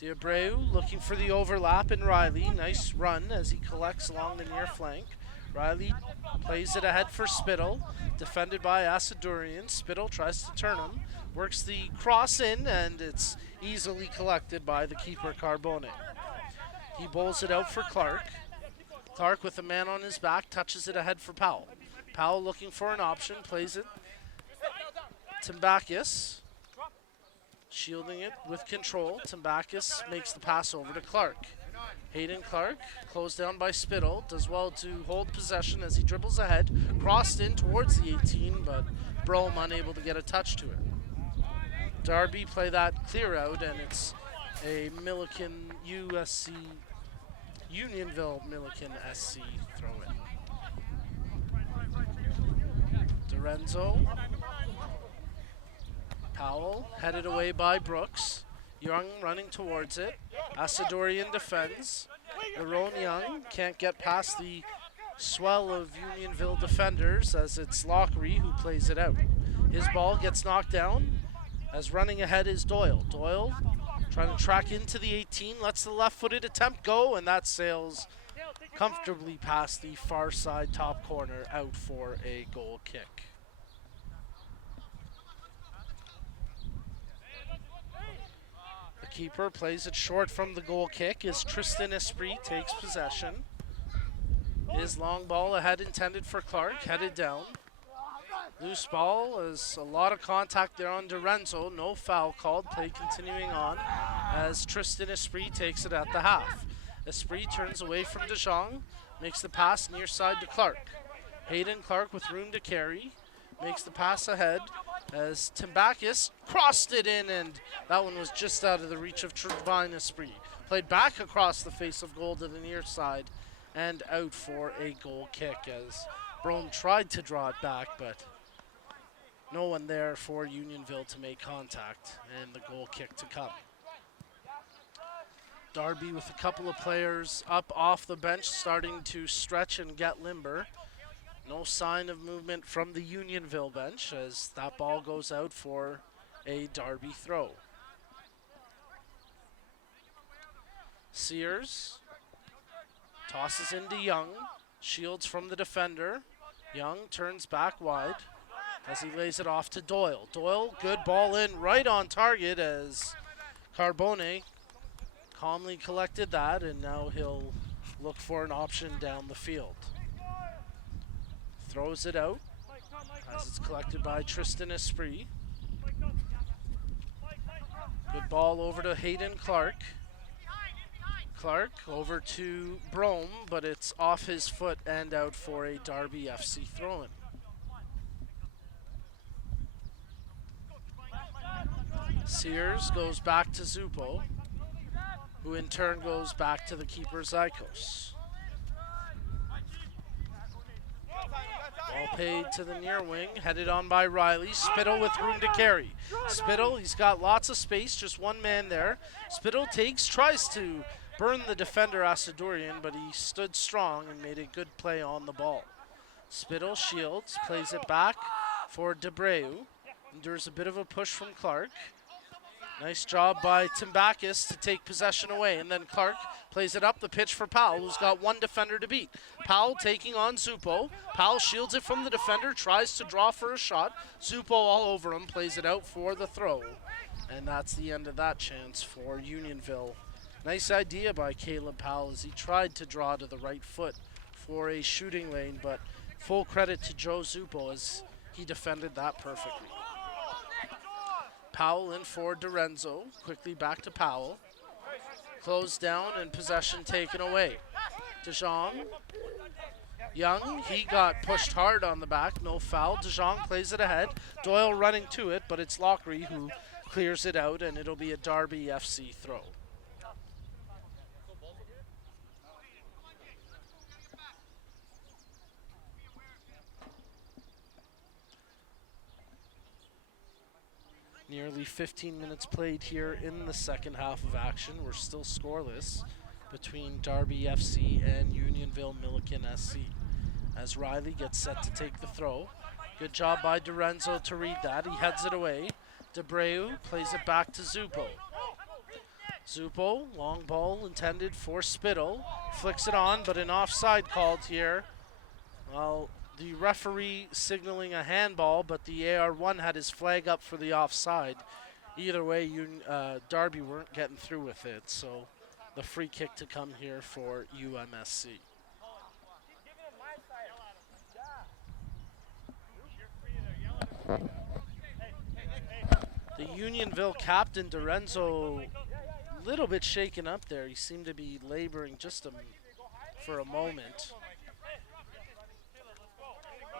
Diabreu looking for the overlap in Riley. Nice run as he collects along the near flank. Riley plays it ahead for Spittle. Defended by Asadorian. Spittle tries to turn him. Works the cross in, and it's easily collected by the keeper, Carbone. He bowls it out for Clark. Clark with a man on his back touches it ahead for Powell. Powell looking for an option, plays it. Timbakis shielding it with control. Timbakis makes the pass over to Clark. Hayden Clark, closed down by Spittle, does well to hold possession as he dribbles ahead. Crossed in towards the 18, but Brome unable to get a touch to it. Darby play that clear out, and it's a Milliken USC, Unionville Milliken SC throw-in. Dorenzo. Powell headed away by Brooks. Young running towards it. Asadorian defends. Lerone Young can't get past the swell of Unionville defenders as it's Lockery who plays it out. His ball gets knocked down as running ahead is Doyle. Doyle trying to track into the 18, lets the left-footed attempt go, and that sails comfortably past the far side top corner out for a goal kick. The keeper plays it short from the goal kick as Tristan Esprit takes possession. His long ball ahead intended for Clark, headed down. Loose ball, as a lot of contact there on Dorenzo. No foul called. Play continuing on as Tristan Esprit takes it at the half. Esprit turns away from DeJong, makes the pass near side to Clark. Hayden Clark with room to carry. makes the pass ahead as Timbakis crossed it in, and that one was just out of the reach of Trevine Esprit. Played back across the face of goal to the near side and out for a goal kick as Brome tried to draw it back, but no one there for Unionville to make contact, and the goal kick to come. Darby with a couple of players up off the bench starting to stretch and get limber. No sign of movement from the Unionville bench as that ball goes out for a Darby throw. Sears tosses into Young, shields from the defender. Young turns back wide as he lays it off to Doyle. Doyle, good ball in right on target as Carbone calmly collected that, and now he'll look for an option down the field. Throws it out as it's collected by Tristan Esprit. Good ball over to Hayden Clark. Clark over to Brome, but it's off his foot and out for a Darby FC throw-in. Sears goes back to Zupo, who in turn goes back to the keeper Zykos. Ball paid to the near wing, headed on by Riley. Spittle with room to carry. Spittle, he's got lots of space, just one man there. Spittle tries to burn the defender Asadorian, but he stood strong and made a good play on the ball. Spittle shields, plays it back for Debreu. Endures a bit of a push from Clark. Nice job by Timbakis to take possession away, and then Clark plays it up the pitch for Powell, who's got one defender to beat. Powell taking on Zupo. Powell shields it from the defender, tries to draw for a shot. Zupo all over him, plays it out for the throw. And that's the end of that chance for Unionville. Nice idea by Caleb Powell as he tried to draw to the right foot for a shooting lane, but full credit to Joe Zupo as he defended that perfectly. Powell in for Dorenzo, quickly back to Powell. Closed down and possession taken away. DeJong, Young, he got pushed hard on the back, no foul. DeJong plays it ahead. Doyle running to it, but it's Lockery who clears it out, and it'll be a Darby FC throw. Nearly 15 minutes played here in the second half of action. We're still scoreless between Darby FC and Unionville Milliken SC. As Riley gets set to take the throw. Good job by Dorenzo to read that. He heads it away. Debreu plays it back to Zupo. Zupo, long ball intended for Spittle. Flicks it on, but an offside called here. Well, the referee signaling a handball, but the AR1 had his flag up for the offside. Either way, Darby weren't getting through with it, so the free kick to come here for UMSC. The Unionville captain, Dorenzo, a little bit shaken up there. He seemed to be laboring just for a moment.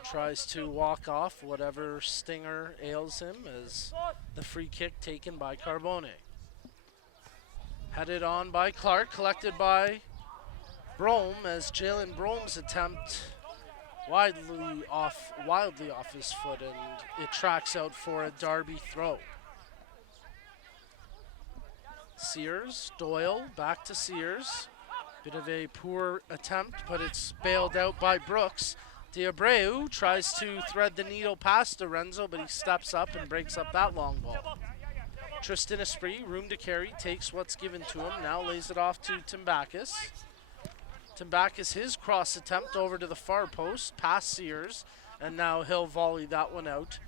Tries to walk off whatever stinger ails him as the free kick taken by Carbone. Headed on by Clark, collected by Brome as Jalen Brome's attempt wildly off his foot, and it tracks out for a Darby throw. Sears, Doyle, back to Sears. Bit of a poor attempt, but it's bailed out by Brooks. Debreu tries to thread the needle past Dorenzo, but he steps up and breaks up that long ball. Tristan Esprit, room to carry, takes what's given to him, now lays it off to Timbakis. Timbakis, his cross attempt over to the far post, past Sears, and now he'll volley that one out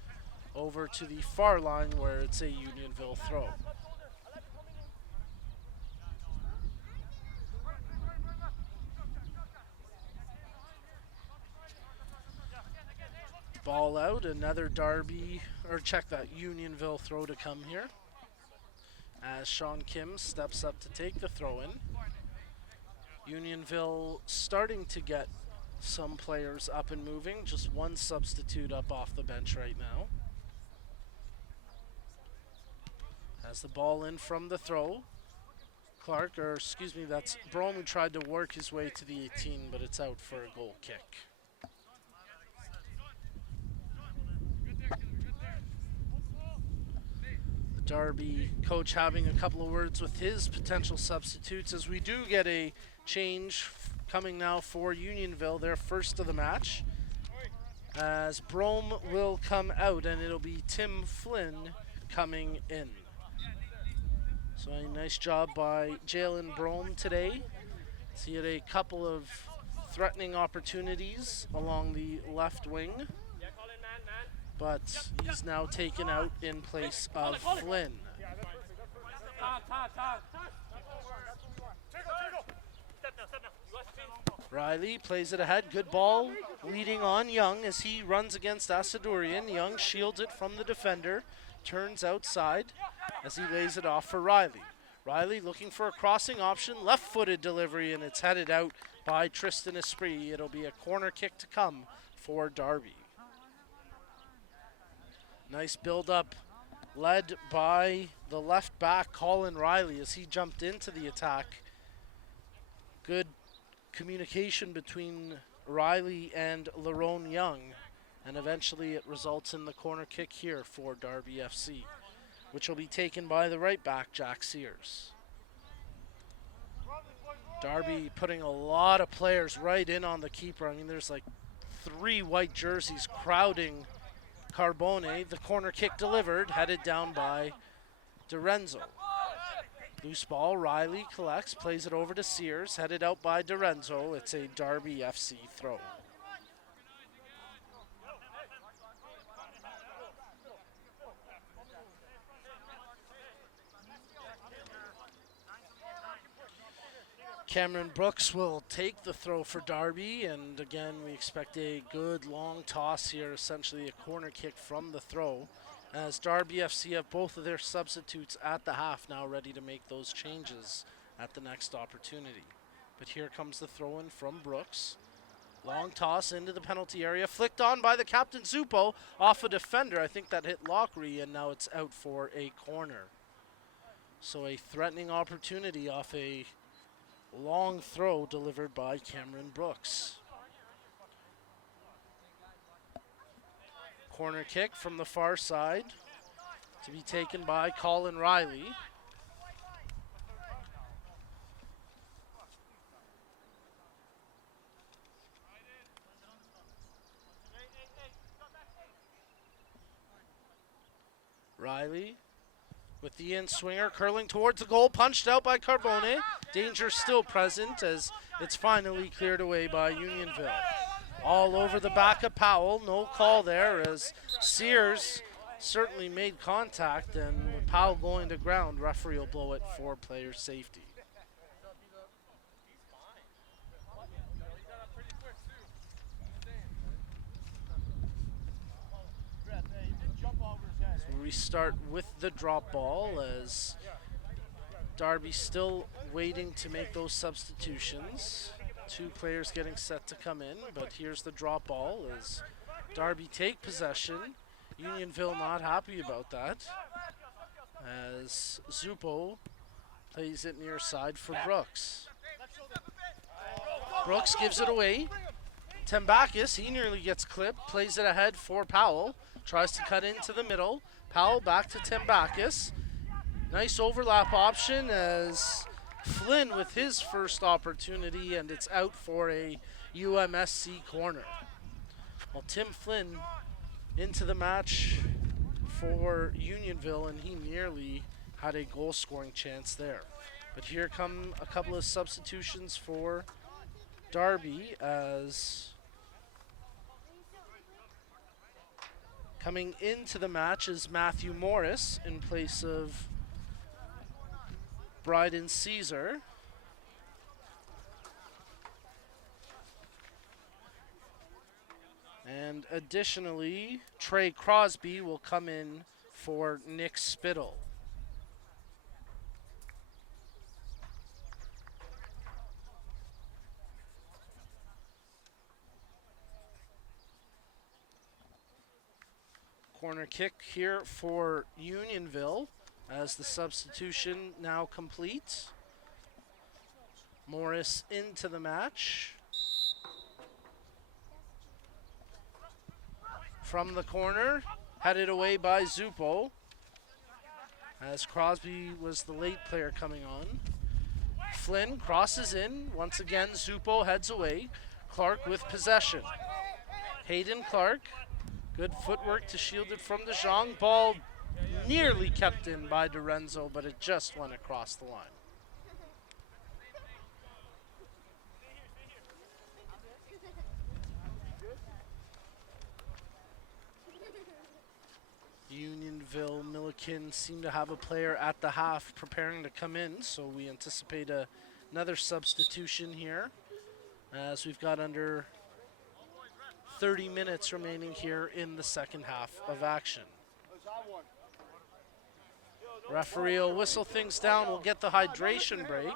over to the far line where it's a Unionville throw. Ball out, another Darby, or check that, Unionville throw to come here. As Sean Kim steps up to take the throw in. Unionville starting to get some players up and moving. Just one substitute up off the bench right now. Has the ball in from the throw. Clark, or excuse me, that's Brome, who tried to work his way to the 18, but it's out for a goal kick. The Darby coach having a couple of words with his potential substitutes as we do get a change coming now for Unionville, their first of the match. As Brome will come out, and it'll be Tim Flynn coming in. So a nice job by Jalen Brome today. He had a couple of threatening opportunities along the left wing, but he's now taken out in place of Flynn. Riley plays it ahead. Good ball leading on Young as he runs against Asadurian. Young shields it from the defender. Turns outside as he lays it off for Riley. Riley looking for a crossing option. Left-footed delivery, and it's headed out by Tristan Esprit. It'll be a corner kick to come for Darby. Nice build-up led by the left back, Colin Riley, as he jumped into the attack. Good communication between Riley and Lerone Young, and eventually it results in the corner kick here for Darby FC, which will be taken by the right back, Jack Sears. Darby putting a lot of players right in on the keeper. I mean, there's like 3 white jerseys crowding Carbone. The corner kick delivered, headed down by Dorenzo. Loose ball, Riley collects, plays it over to Sears, headed out by Dorenzo. It's a Darby FC throw. Cameron Brooks will take the throw for Darby, and again we expect a good long toss here, essentially a corner kick from the throw, as Darby FC have both of their substitutes at the half now ready to make those changes at the next opportunity. But here comes the throw in from Brooks. Long toss into the penalty area, flicked on by the captain Zupo off a defender. I think that hit Lockery, and now it's out for a corner. So a threatening opportunity off a long throw delivered by Cameron Brooks. Corner kick from the far side to be taken by Colin Riley. Riley with the in-swinger, curling towards the goal, punched out by Carbone. Danger still present as it's finally cleared away by Unionville. All over the back of Powell, no call there as Sears certainly made contact, and with Powell going to ground, referee will blow it for player safety. We start with the drop ball as Darby still waiting to make those substitutions. 2 players getting set to come in, but here's the drop ball as Darby take possession. Unionville not happy about that as Zupo plays it near side for Brooks. Brooks gives it away. Tembakis, he nearly gets clipped, plays it ahead for Powell, tries to cut into the middle. Powell back to Tembakis. Nice overlap option as Flynn with his first opportunity, and it's out for a UMSC corner. Well, Tim Flynn into the match for Unionville, and he nearly had a goal-scoring chance there. But here come a couple of substitutions for Darby as coming into the match is Matthew Morris in place of Bryden Caesar. And additionally, Trey Crosby will come in for Nick Spittle. Corner kick here for Unionville as the substitution now complete. Morris into the match. From the corner, headed away by Zupo, as Crosby was the late player coming on. Flynn crosses in. Once again, Zupo heads away. Clark with possession. Hayden Clark, good footwork to shield it from DeJong. Ball nearly kept in by DiRenzo, but it just went across the line. Unionville Milliken seem to have a player at the half preparing to come in, so we anticipate another substitution here as we've got under 30 minutes remaining here in the second half of action. Referee will whistle things down. We'll get the hydration break.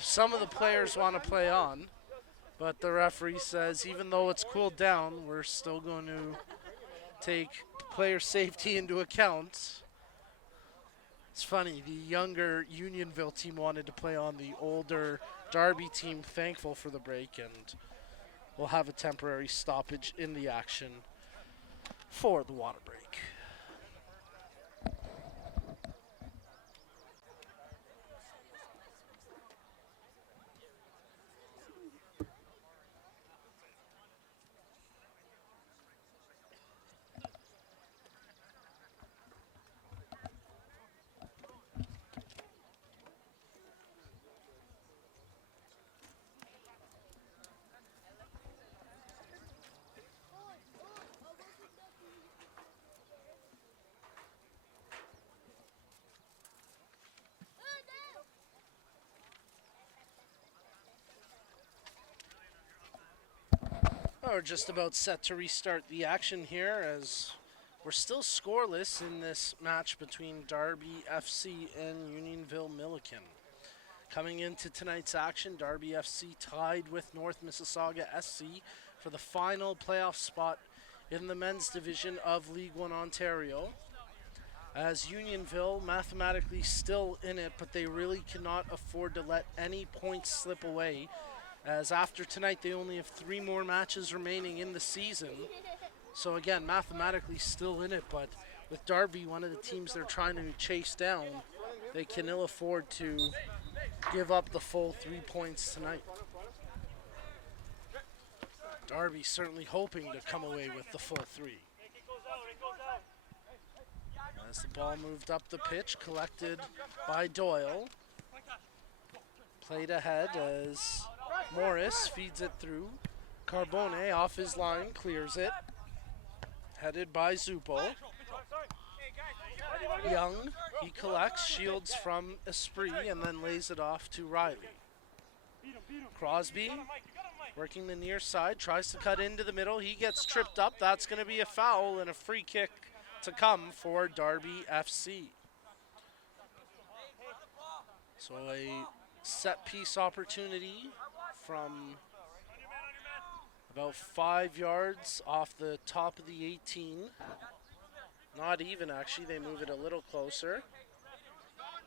Some of the players want to play on, but the referee says even though it's cooled down, we're still going to take player safety into account. It's funny, the younger Unionville team wanted to play on, the older Darby team thankful for the break, and we'll have a temporary stoppage in the action for the water break. We're just about set to restart the action here as we're still scoreless in this match between Darby FC and Unionville Milliken. Coming into tonight's action, Darby FC tied with North Mississauga SC for the final playoff spot in the men's division of League One Ontario. As Unionville mathematically still in it, but they really cannot afford to let any points slip away, as after tonight they only have 3 more matches remaining in the season. So again, mathematically still in it, but with Darby, one of the teams they're trying to chase down, they can ill afford to give up the full 3 points tonight. Darby certainly hoping to come away with the full 3. As the ball moved up the pitch, collected by Doyle. Played ahead as Morris feeds it through. Carbone off his line, clears it. Headed by Zupo. Young, he collects, shields from Esprit, and then lays it off to Riley. Crosby, working the near side, tries to cut into the middle. He gets tripped up. That's going to be a foul and a free kick to come for Darby FC. So a set piece opportunity from about 5 yards off the top of the 18. Not even, actually. They move it a little closer.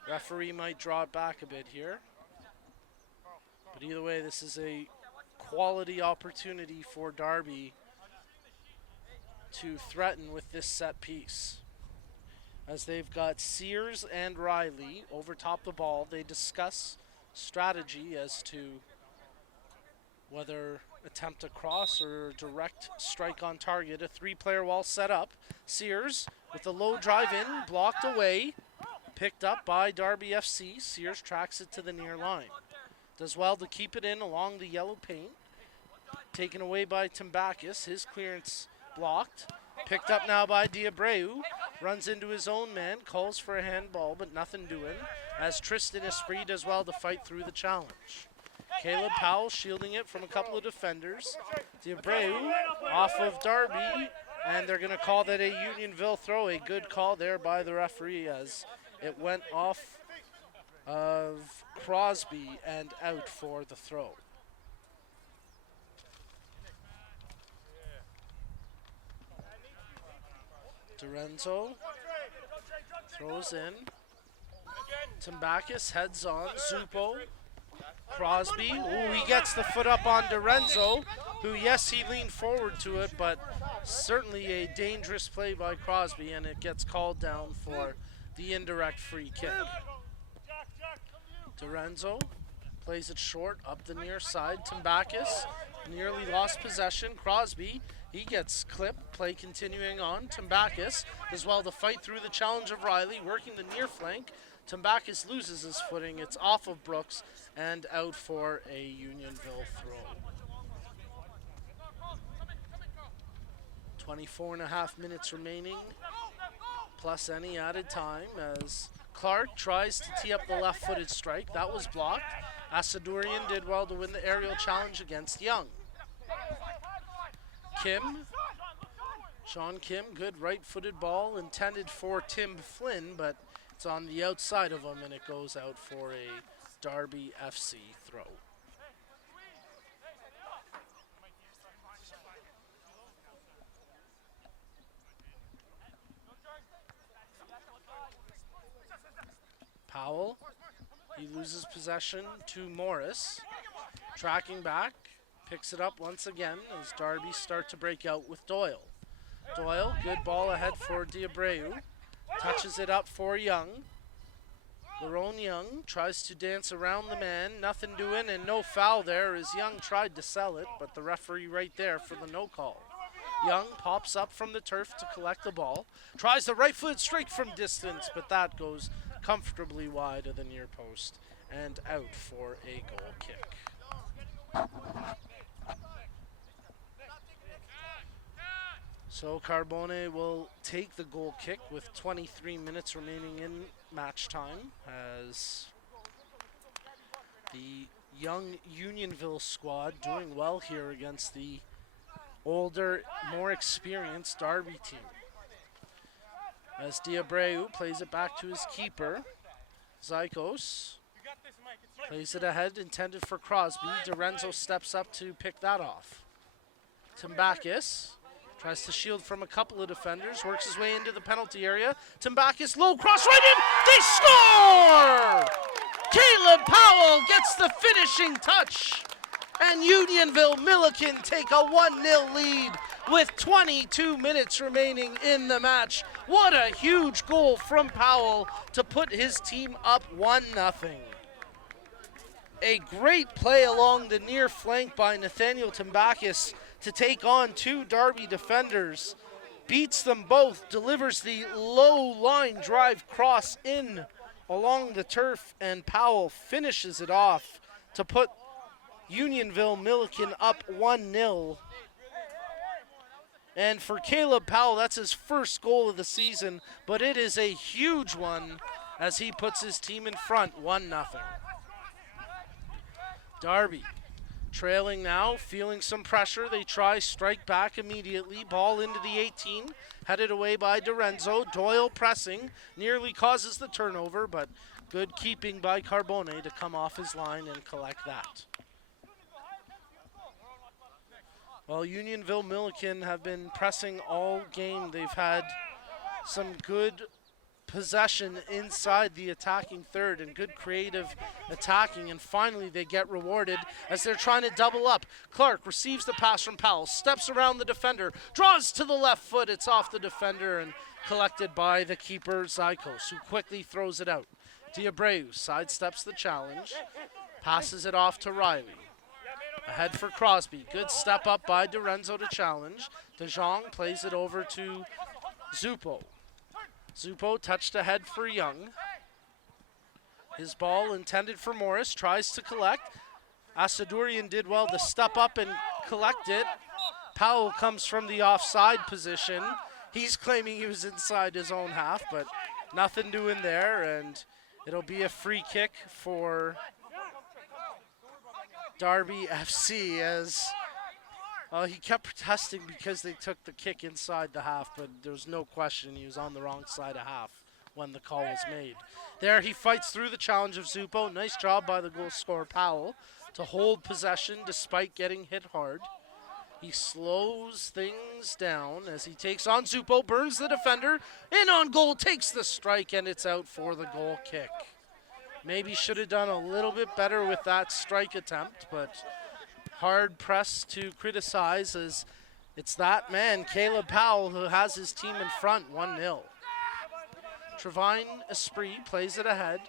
Referee might draw it back a bit here. But either way, this is a quality opportunity for Darby to threaten with this set piece. As they've got Sears and Riley over top the ball, they discuss strategy as to whether attempt a cross or direct strike on target. A 3-player wall set up. Sears with a low drive in, blocked away, picked up by Darby FC. Sears tracks it to the near line. Does well to keep it in along the yellow paint. Taken away by Timbakis. His clearance blocked. Picked up now by Diabreu. Runs into his own man. Calls for a handball, but nothing doing. As Tristan Esprit does well to fight through the challenge. Caleb Powell shielding it from a couple of defenders. Diabreu off of Darby. And they're going to call that a Unionville throw. A good call there by the referee as it went off of Crosby and out for the throw. Dorenzo throws in. Tambakis heads on. Zupo. Crosby. Ooh, he gets the foot up on Dorenzo, who, yes, he leaned forward to it, but certainly a dangerous play by Crosby, and it gets called down for the indirect free kick. Dorenzo plays it short up the near side. Tambakis nearly lost possession. Crosby, he gets clipped. Play continuing on. Tambakis as well to fight through the challenge of Riley, working the near flank. Tambakis loses his footing. It's off of Brooks and out for a Unionville throw. 24.5 minutes remaining, plus any added time as Clark tries to tee up the left-footed strike. That was blocked. Asadurian did well to win the aerial challenge against Young. Kim, Sean Kim, good right-footed ball intended for Tim Flynn, but it's on the outside of him and it goes out for a Darby FC throw. Powell, he loses possession to Morris. Tracking back, picks it up once again as Darby start to break out with Doyle. Doyle, good ball ahead for Diabreu. Touches it up for Young. Lerone Young tries to dance around the man. Nothing doing and no foul there as Young tried to sell it, but the referee right there for the no call. Young pops up from the turf to collect the ball. Tries the right foot straight from distance, but that goes comfortably wide of the near post and out for a goal kick. So Carbone will take the goal kick with 23 minutes remaining in match time as the young Unionville squad doing well here against the older, more experienced Darby team. As Diabreu plays it back to his keeper, Zykos plays it ahead, intended for Crosby. Dorenzo steps up to pick that off. Tambakis tries to shield from a couple of defenders, works his way into the penalty area. Tambakis, low cross right in, they score! Caleb Powell gets the finishing touch, and Unionville Milliken take a 1-0 lead with 22 minutes remaining in the match. What a huge goal from Powell to put his team up 1-0. A great play along the near flank by Nathaniel Tambakis to take on two Darby defenders. Beats them both, delivers the low line drive cross in along the turf, and Powell finishes it off to put Unionville Milliken up 1-0. And for Caleb Powell, that's his first goal of the season, but it is a huge one as he puts his team in front 1-0. Darby trailing now, feeling some pressure. They try strike back immediately. Ball into the 18, headed away by Dorenzo. Doyle pressing, nearly causes the turnover, but good keeping by Carbone to come off his line and collect that. Well, Unionville Milliken have been pressing all game. They've had some good possession inside the attacking third and good creative attacking, and finally they get rewarded as they're trying to double up. Clark receives the pass from Powell, steps around the defender, draws to the left foot. It's off the defender and collected by the keeper, Zykos, who quickly throws it out. Diabreu sidesteps the challenge, passes it off to Riley. Ahead for Crosby. Good step up by Dorenzo to challenge. DeJong plays it over to Zupo. Zupo touched ahead for Young. His ball intended for Morris. Tries to collect. Asadurian did well to step up and collect it. Powell comes from the offside position. He's claiming he was inside his own half, but nothing doing there, and it'll be a free kick for Darby FC as he kept protesting because they took the kick inside the half, but there's no question he was on the wrong side of half when the call was made. There he fights through the challenge of Zupo. Nice job by the goal scorer Powell to hold possession despite getting hit hard. He slows things down as he takes on Zupo, burns the defender, in on goal, takes the strike, and it's out for the goal kick. Maybe should have done a little bit better with that strike attempt, but hard pressed to criticize as it's that man, Caleb Powell, who has his team in front, 1-0. Trevine Esprit plays it ahead.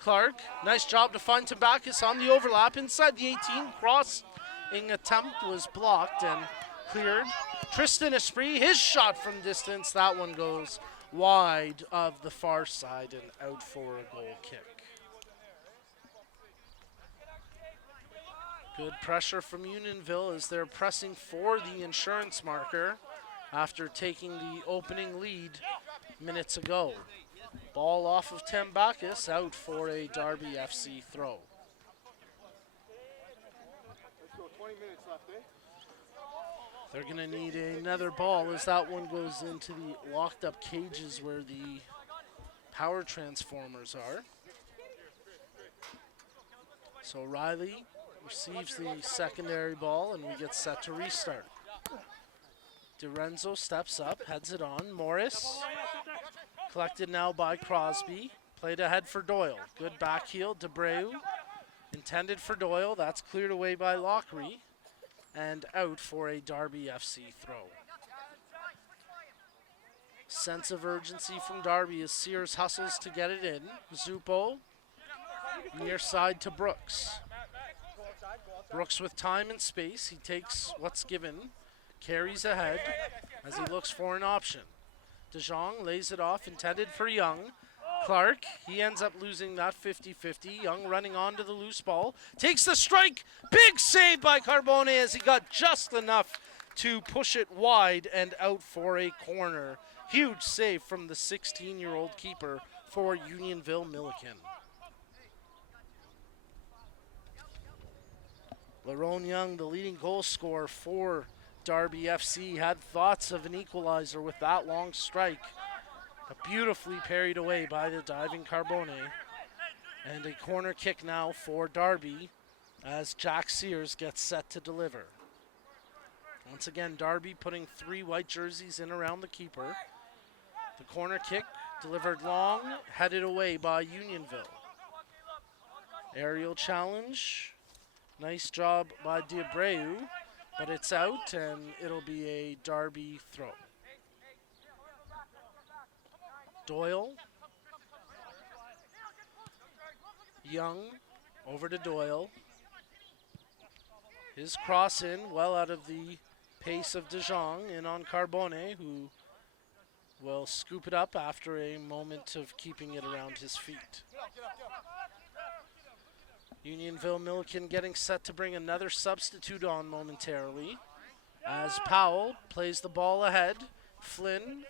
Clark, nice job to find Tabakis on the overlap inside the 18. Crossing attempt was blocked and cleared. Tristan Esprit, his shot from distance, that one goes wide of the far side and out for a goal kick. Good pressure from Unionville as they're pressing for the insurance marker after taking the opening lead minutes ago. Ball off of Tambakis, out for a Darby FC throw. They're going to need another ball as that one goes into the locked up cages where the power transformers are. So Riley receives the secondary ball and we get set to restart. DiRenzo steps up, heads it on. Morris collected now by Crosby. Played ahead for Doyle. Good back heel. Debreu intended for Doyle. That's cleared away by Lockery. And out for a Darby FC throw. Sense of urgency from Darby as Sears hustles to get it in. Zupo near side to Brooks. Brooks with time and space. He takes what's given. Carries ahead as he looks for an option. DeJong lays it off, intended for Young. Clark, he ends up losing that 50-50. Young running onto the loose ball. Takes the strike. Big save by Carbone as he got just enough to push it wide and out for a corner. Huge save from the 16-year-old keeper for Unionville Milliken. Lerone Young, the leading goal scorer for Darby FC, had thoughts of an equalizer with that long strike, but beautifully parried away by the diving Carbone. And a corner kick now for Darby as Jack Sears gets set to deliver. Once again, Darby putting 3 white jerseys in around the keeper. The corner kick delivered long, headed away by Unionville. Aerial challenge. Nice job by Debreu, but it's out and it'll be a Darby throw. Doyle. Young over to Doyle. His cross in, well out of the pace of DeJong, in on Carbone, who will scoop it up after a moment of keeping it around his feet. Unionville Milliken getting set to bring another substitute on momentarily as Powell plays the ball ahead. Flynn,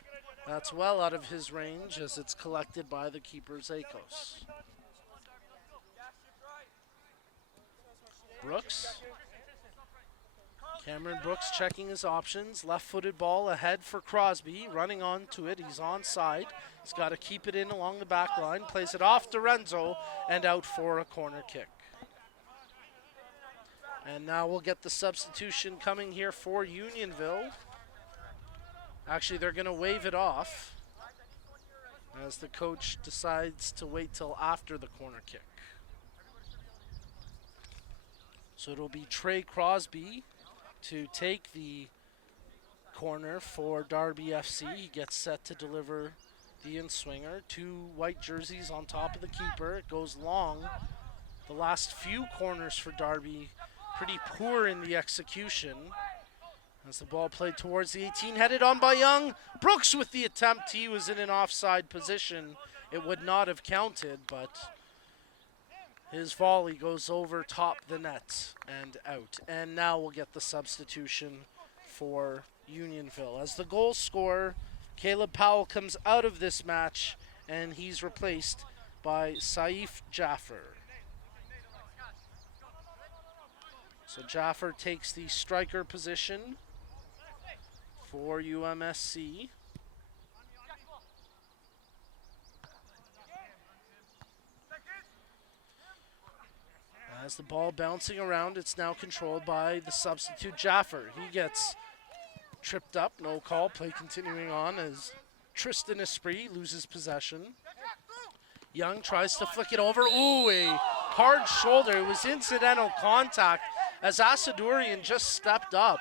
that's well out of his range as it's collected by the keeper Zakos. Brooks. Cameron Brooks checking his options. Left-footed ball ahead for Crosby. Running onto it. He's onside. He's got to keep it in along the back line. Plays it off to Renzo and out for a corner kick. And now we'll get the substitution coming here for Unionville. Actually, they're going to wave it off as the coach decides to wait till after the corner kick. So it'll be Trey Crosby to take the corner for Darby FC. He gets set to deliver the in-swinger. 2 white jerseys on top of the keeper. It goes long. The last few corners for Darby pretty poor in the execution. As the ball played towards the 18, headed on by Young. Brooks with the attempt. He was in an offside position. It would not have counted, but his volley goes over top the net and out. And now we'll get the substitution for Unionville. As the goal scorer, Caleb Powell comes out of this match, and he's replaced by Saif Jaffer. So Jaffer takes the striker position for UMSC. As the ball bouncing around, it's now controlled by the substitute Jaffer. He gets tripped up, no call. Play continuing on as Tristan Esprit loses possession. Young tries to flick it over. Ooh, a hard shoulder. It was incidental contact as Asadourian just stepped up.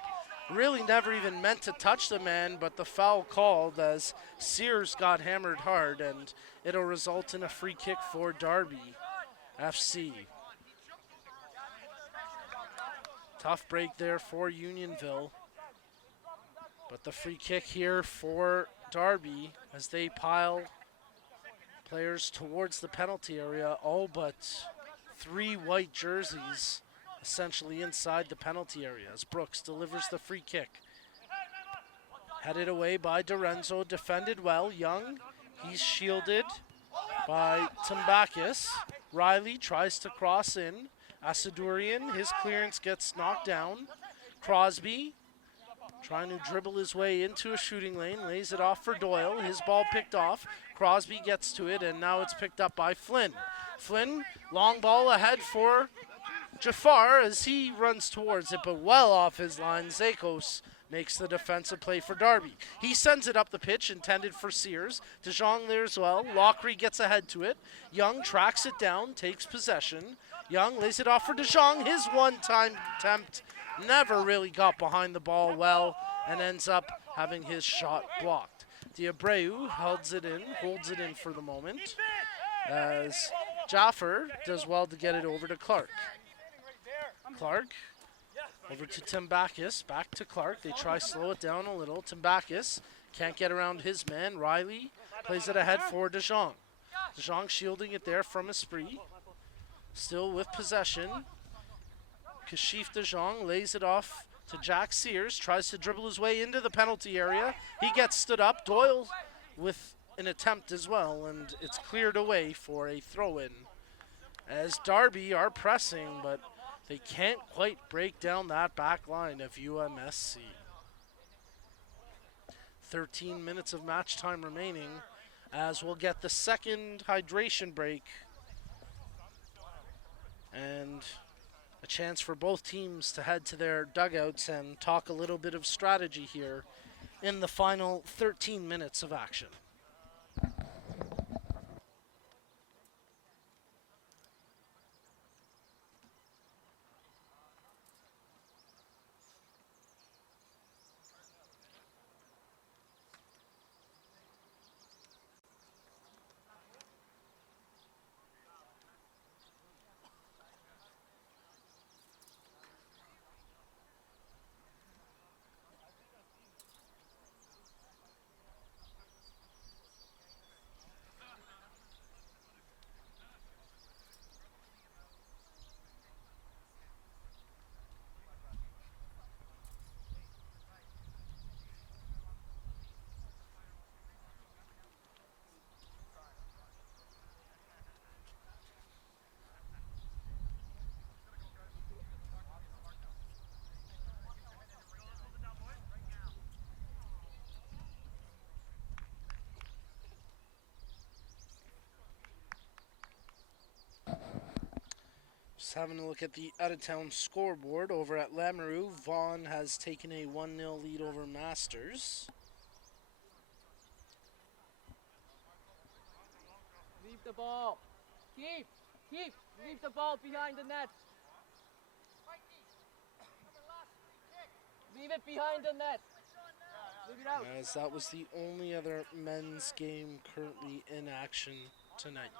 Really never even meant to touch the man, but the foul called as Sears got hammered hard, and it'll result in a free kick for Darby FC. Tough break there for Unionville. But the free kick here for Darby as they pile players towards the penalty area, all but 3 white jerseys essentially inside the penalty area as Brooks delivers the free kick. Headed away by Dorenzo, defended well. Young, he's shielded by Tambakis. Riley tries to cross in. Asadourian, his clearance gets knocked down. Crosby trying to dribble his way into a shooting lane, lays it off for Doyle. His ball picked off. Crosby gets to it, and now it's picked up by Flynn. Flynn, long ball ahead for Jafar as he runs towards it, but well off his line. Zakos makes the defensive play for Darby. He sends it up the pitch, intended for Sears. DeJong there as well. Lockery gets ahead to it. Young tracks it down, takes possession. Young lays it off for DeJong. His one-time attempt never really got behind the ball well and ends up having his shot blocked. Diabreu holds it in for the moment as Jaffer does well to get it over to Clark. Clark over to Tambakis, back to Clark. They try slow it down a little. Tambakis can't get around his man. Riley plays it ahead for DeJong. DeJong shielding it there from Esprit. Still with possession. Kashif DeJong lays it off to Jack Sears. Tries to dribble his way into the penalty area. He gets stood up. Doyle with an attempt as well, and it's cleared away for a throw-in. As Darby are pressing, but they can't quite break down that back line of UMSC. 13 minutes of match time remaining as we'll get the second hydration break and a chance for both teams to head to their dugouts and talk a little bit of strategy here in the final 13 minutes of action. Just having a look at the out-of-town scoreboard over at Lamoureux. Vaughan has taken a 1-0 lead over Masters. Leave the ball. Keep. Leave the ball behind the net. Leave it behind the net. Leave it out. As that was the only other men's game currently in action tonight.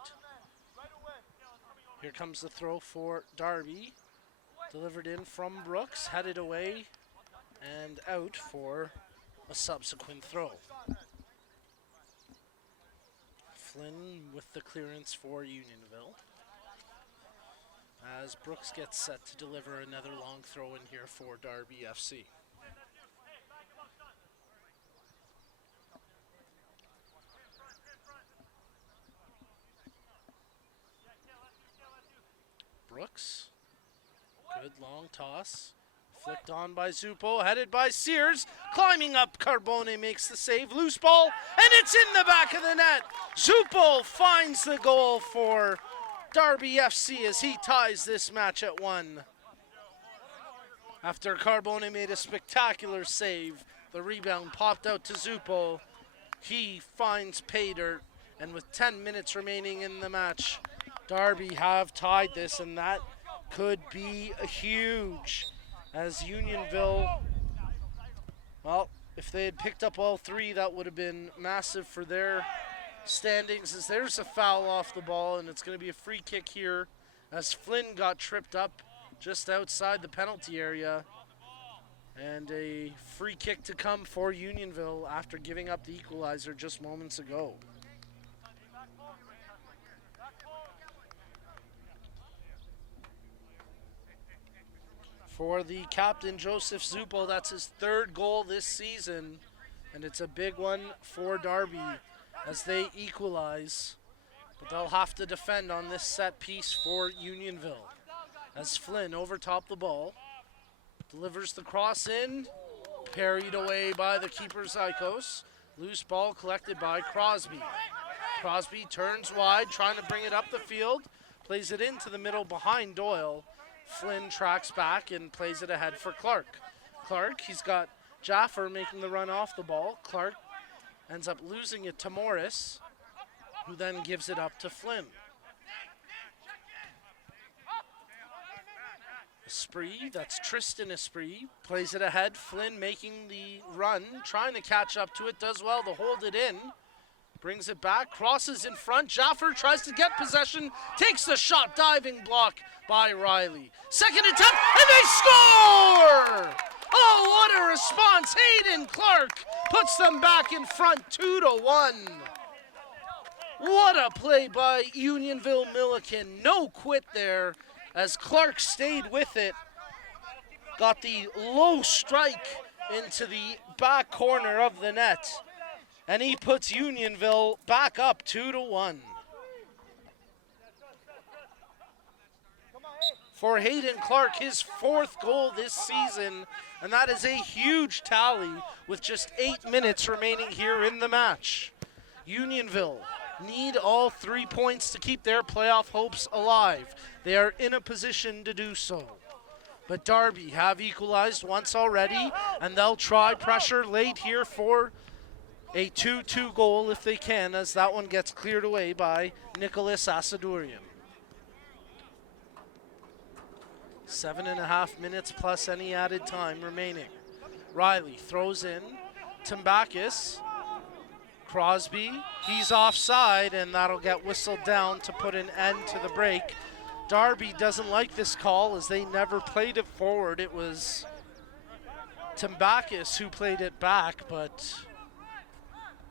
Here comes the throw for Darby. Delivered in from Brooks, headed away and out for a subsequent throw. Flynn with the clearance for Unionville. As Brooks gets set to deliver another long throw in here for Darby FC. Brooks, good long toss, flicked on by Zupo, headed by Sears, climbing up, Carbone makes the save, loose ball, and it's in the back of the net. Zupo finds the goal for Darby FC as he ties this match at 1. After Carbone made a spectacular save, the rebound popped out to Zupo. He finds pay dirt, and with 10 minutes remaining in the match, Darby have tied this, and that could be huge as Unionville, well, if they had picked up all 3, that would have been massive for their standings, as there's a foul off the ball, and it's going to be a free kick here as Flynn got tripped up just outside the penalty area. And a free kick to come for Unionville after giving up the equalizer just moments ago. For the captain, Joseph Zupo, that's his 3rd goal this season. And it's a big one for Darby as they equalize. But they'll have to defend on this set piece for Unionville. As Flynn overtopped the ball. Delivers the cross in, parried away by the keeper Zykos. Loose ball collected by Crosby. Crosby turns wide, trying to bring it up the field. Plays it into the middle behind Doyle. Flynn tracks back and plays it ahead for Clark. Clark, he's got Jaffer making the run off the ball. Clark ends up losing it to Morris, who then gives it up to Flynn. Esprit, that's Tristan Esprit, plays it ahead. Flynn making the run, trying to catch up to it, does well to hold it in. Brings it back, crosses in front. Jaffer tries to get possession, takes the shot, diving block by Riley. Second attempt, and they score! Oh, what a response. Hayden Clark puts them back in front 2-1. What a play by Unionville Milliken. No quit there, as Clark stayed with it, got the low strike into the back corner of the net, and he puts Unionville back up 2-1. For Hayden Clark, his 4th goal this season, and that is a huge tally with just 8 minutes remaining here in the match. Unionville need all 3 points to keep their playoff hopes alive. They are in a position to do so. But Darby have equalized once already, and they'll try pressure late here for a 2-2 goal if they can, as that one gets cleared away by Nicholas Asadourian. 7.5 minutes plus any added time remaining. Riley throws in. Tambakis. Crosby, he's offside, and that'll get whistled down to put an end to the break. Darby doesn't like this call as they never played it forward. It was Tambakis who played it back, but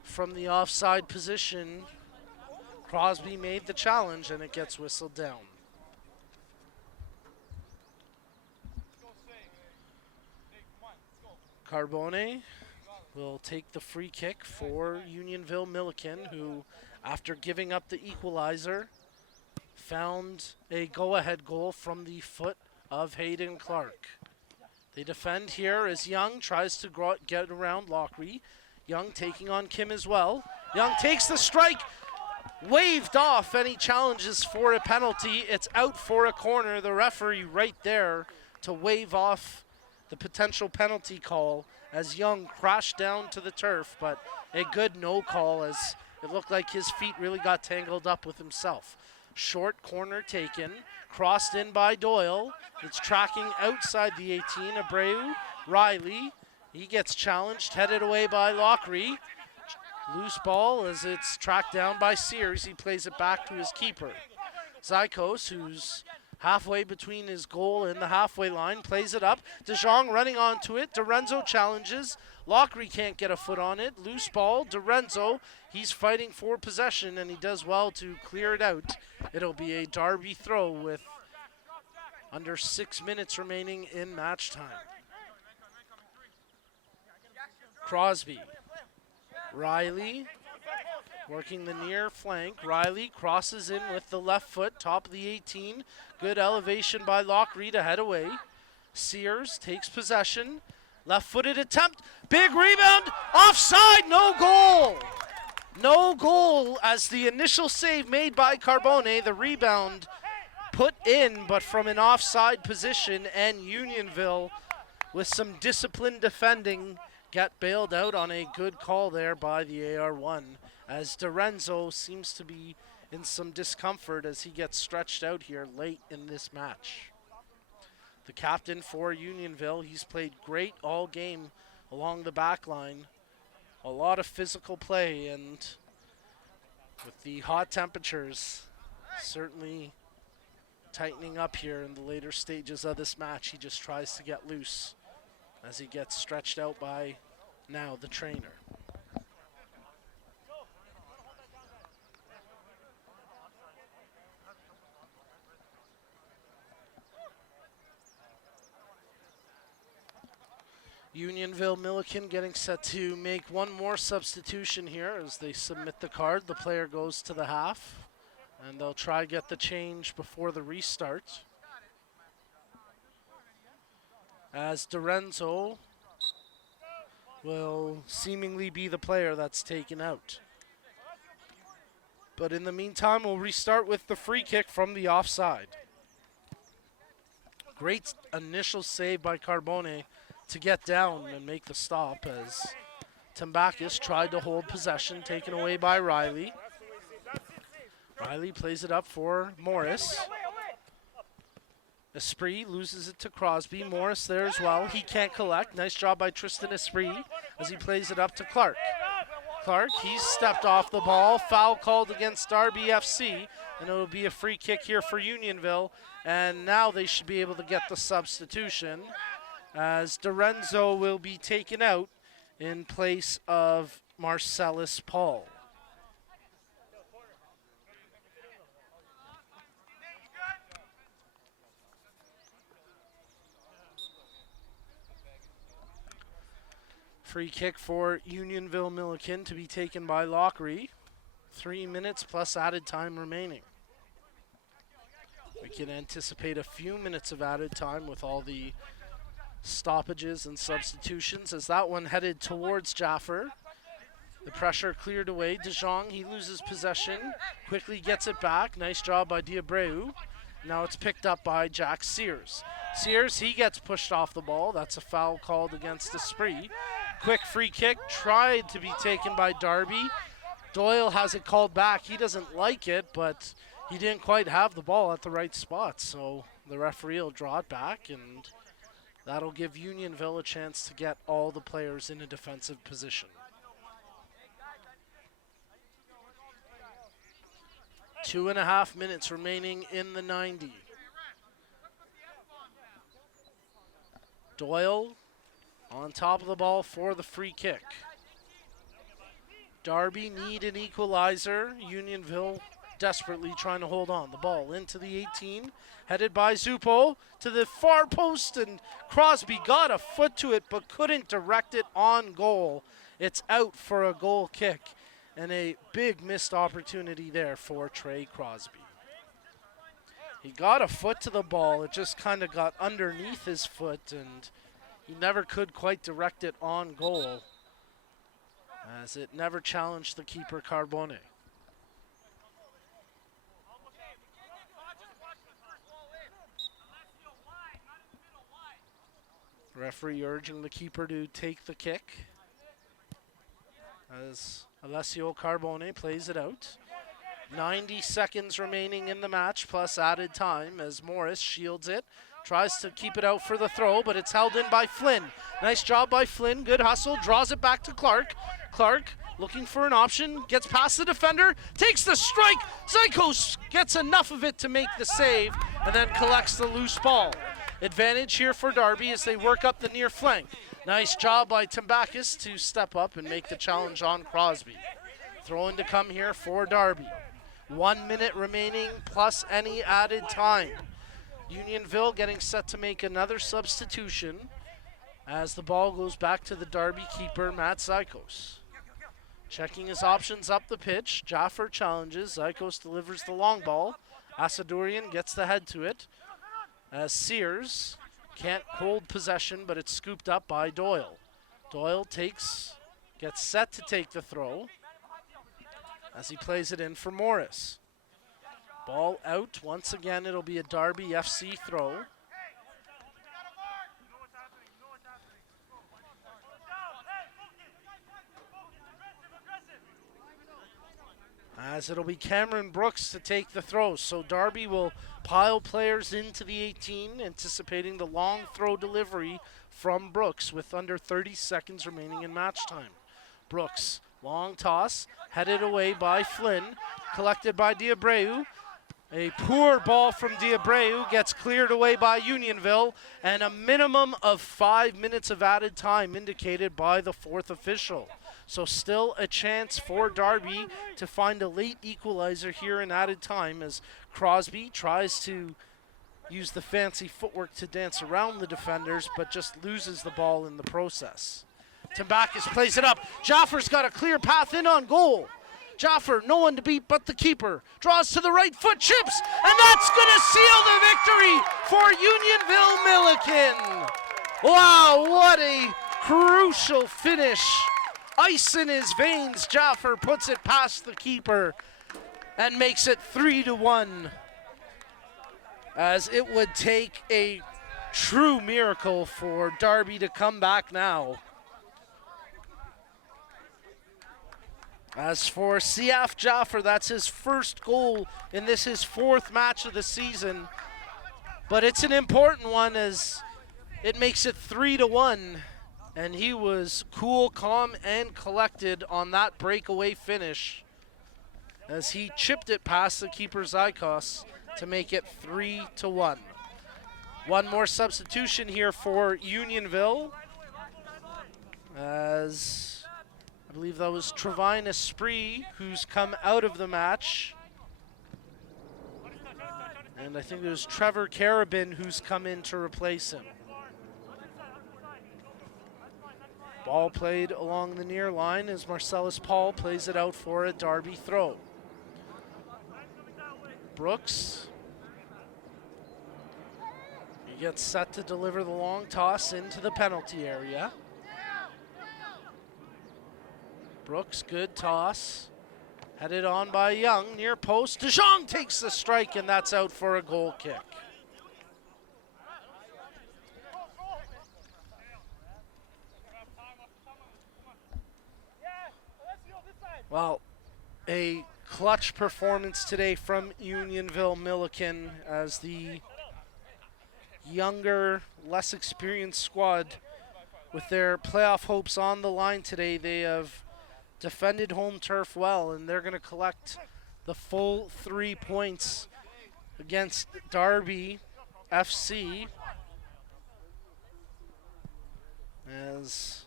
from the offside position, Crosby made the challenge, and it gets whistled down. Carbone will take the free kick for Unionville Milliken, who, after giving up the equalizer, found a go-ahead goal from the foot of Hayden Clark. They defend here as Young tries to get around Lockery. Young taking on Kim as well. Young takes the strike, waved off any challenges for a penalty. It's out for a corner. The referee right there to wave off the potential penalty call as Young crashed down to the turf, but a good no call as it looked like his feet really got tangled up with himself. Short corner taken, crossed in by Doyle. It's tracking outside the 18, Abreu. Riley, he gets challenged, headed away by Lockery. Loose ball as it's tracked down by Sears. He plays it back to his keeper. Zykos, who's halfway between his goal and the halfway line, plays it up. DeJong running onto it. Dorenzo challenges. Lockery can't get a foot on it. Loose ball. Dorenzo, he's fighting for possession, and he does well to clear it out. It'll be a Darby throw with under 6 minutes remaining in match time. Crosby. Riley working the near flank. Riley crosses in with the left foot, top of the 18. Good elevation by Lockery to head away. Sears takes possession. Left-footed attempt. Big rebound. Offside. No goal. No goal as the initial save made by Carbone. The rebound put in, but from an offside position, and Unionville, with some disciplined defending, get bailed out on a good call there by the AR1, as Dorenzo seems to be in some discomfort as he gets stretched out here late in this match. The captain for Unionville, he's played great all game along the back line. A lot of physical play, and with the hot temperatures certainly tightening up here in the later stages of this match, he just tries to get loose as he gets stretched out by now the trainer. Unionville Milliken getting set to make one more substitution here as they submit the card. The player goes to the half, and they'll try to get the change before the restart. As Dorenzo will seemingly be the player that's taken out. But in the meantime, we'll restart with the free kick from the offside. Great initial save by Carbone to get down and make the stop as Tambakis tried to hold possession, taken away by Riley. Riley plays it up for Morris. Esprit loses it to Crosby. Morris there as well. He can't collect. Nice job by Tristan Esprit as he plays it up to Clark. Clark, he's stepped off the ball. Foul called against Darby FC, and it'll be a free kick here for Unionville. And now they should be able to get the substitution as Dorenzo will be taken out in place of Marcellus Paul. Free kick for Unionville Milliken to be taken by Lockery. 3 minutes plus added time remaining. We can anticipate a few minutes of added time with all the stoppages and substitutions as that one headed towards Jaffer. The pressure cleared away. De Jong, he loses possession, quickly gets it back. Nice job by Diabreu. Now it's picked up by Jack Sears. Sears, he gets pushed off the ball. That's a foul called against Esprit. Quick free kick tried to be taken by Darby. Doyle has it called back. He doesn't like it, but he didn't quite have the ball at the right spot, so the referee will draw it back, and that'll give Unionville a chance to get all the players in a defensive position. 2.5 minutes remaining in the 90. Doyle on top of the ball for the free kick. Darby need an equalizer. Unionville desperately trying to hold on. The ball into the 18, headed by Zupo to the far post, and Crosby got a foot to it but couldn't direct it on goal. It's out for a goal kick, and a big missed opportunity there for Trey Crosby. He got a foot to the ball. It just kind of got underneath his foot, and he never could quite direct it on goal, as it never challenged the keeper, Carbone. Referee urging the keeper to take the kick as Alessio Carbone plays it out. 90 seconds remaining in the match plus added time as Morris shields it. Tries to keep it out for the throw, but it's held in by Flynn. Nice job by Flynn. Good hustle. Draws it back to Clark. Clark looking for an option. Gets past the defender. Takes the strike. Zykos gets enough of it to make the save and then collects the loose ball. Advantage here for Darby as they work up the near flank. Nice job by Tambakis to step up and make the challenge on Crosby. Throw-in to come here for Darby. 1 minute remaining plus any added time. Unionville getting set to make another substitution as the ball goes back to the Darby keeper, Matt Zykos. Checking his options up the pitch. Jaffer challenges. Zykos delivers the long ball. Asadourian gets the head to it. As Sears can't hold possession, but it's scooped up by Doyle. Doyle gets set to take the throw. as he plays it in for Morris. Ball out. Once again, it'll be a Darby FC throw. As it'll be Cameron Brooks to take the throw. So Darby will pile players into the 18, anticipating the long throw delivery from Brooks with under 30 seconds remaining in match time. Brooks, long toss, headed away by Flynn, collected by Diabreu. A poor ball from Diabreu gets cleared away by Unionville, and a minimum of 5 minutes of added time indicated by the fourth official. So still a chance for Darby to find a late equalizer here in added time as Crosby tries to use the fancy footwork to dance around the defenders, but just loses the ball in the process. Tambakis plays it up. Jaffer's got a clear path in on goal. Jaffer, no one to beat but the keeper. Draws to the right foot, chips, and that's going to seal the victory for Unionville Milliken. Wow, what a crucial finish. Ice in his veins. Jaffer puts it past the keeper and makes it 3-1. As it would take a true miracle for Darby to come back now. As for Siaf Jaffer, that's his first goal in this, his fourth match of the season. But it's an important one as it makes it 3-1. And he was cool, calm, and collected on that breakaway finish as he chipped it past the keeper Zykos to make it 3-1. One more substitution here for Unionville, as I believe that was Trevine Esprit who's come out of the match. And I think it was Trevor Carabin who's come in to replace him. Ball played along the near line as Marcellus Paul plays it out for a Darby throw. Brooks. He gets set to deliver the long toss into the penalty area. Brooks, good toss. Headed on by Young, near post. DeJong takes the strike, and that's out for a goal kick. Well, a clutch performance today from Unionville Milliken as the younger, less experienced squad, with their playoff hopes on the line today, they have defended home turf well, and they're going to collect the full 3 points against Darby FC as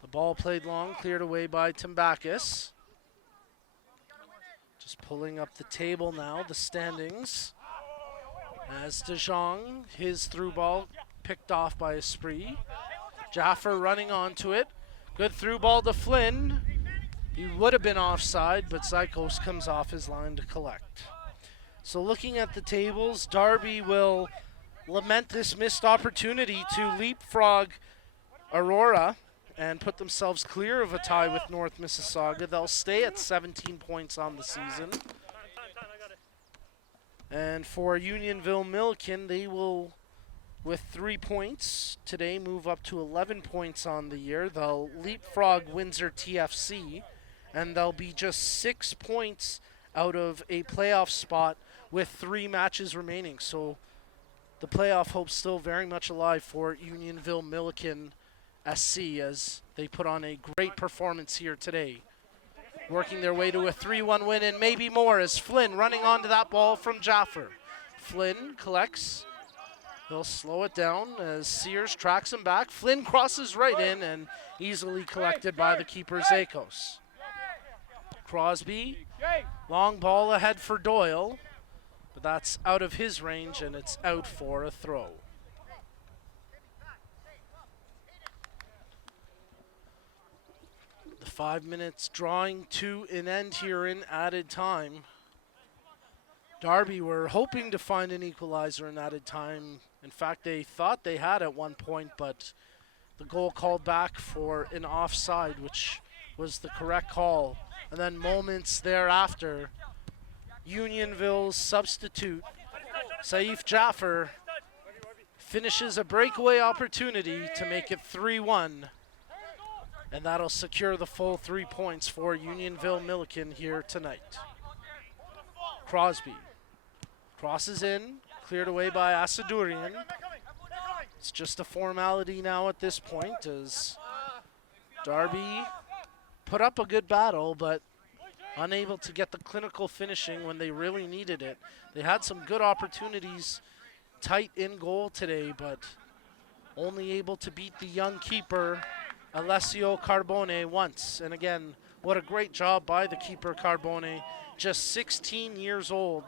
the ball played long, cleared away by Tambakis. Just pulling up the table now, the standings. As DeJong, his through ball picked off by Esprit. Jaffer running onto it. Good through ball to Flynn. He would have been offside, but Zykos comes off his line to collect. So looking at the tables, Darby will lament this missed opportunity to leapfrog Aurora and put themselves clear of a tie with North Mississauga. They'll stay at 17 points on the season. And for Unionville Milliken, they will, with 3 points today, move up to 11 points on the year. They'll leapfrog Windsor TFC, and they'll be just 6 points out of a playoff spot with 3 matches remaining. So the playoff hope's still very much alive for Unionville Milliken SC as they put on a great performance here today. Working their way to a 3-1 win and maybe more as Flynn running onto that ball from Jaffer. Flynn collects. He'll slow it down as Sears tracks him back. Flynn crosses right in and easily collected by the keeper Zakos. Crosby, long ball ahead for Doyle, but that's out of his range and it's out for a throw. The 5 minutes drawing to an end here in added time. Darby were hoping to find an equalizer in added time. In fact, they thought they had at one point, but the goal called back for an offside, which was the correct call, And then moments thereafter, Unionville's substitute, Saif Jaffer, finishes a breakaway opportunity to make it 3-1. And that'll secure the full 3 points for Unionville Milliken here tonight. Crosby crosses in, cleared away by Asadurian. It's just a formality now at this point as Darby put up a good battle, but unable to get the clinical finishing when they really needed it. They had some good opportunities tight in goal today, but only able to beat the young keeper, Alessio Carbone, once. And again, what a great job by the keeper, Carbone. Just 16 years old,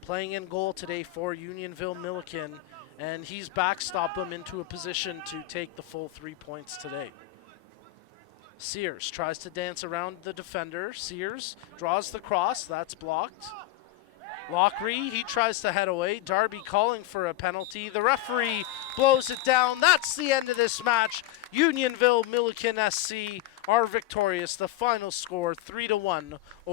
playing in goal today for Unionville Milliken, and he's backstopped them into a position to take the full 3 points today. Sears tries to dance around the defender. Sears draws the cross. That's blocked. Lockery, he tries to head away. Darby calling for a penalty. The referee blows it down. That's the end of this match. Unionville Milliken SC are victorious. The final score 3-1 over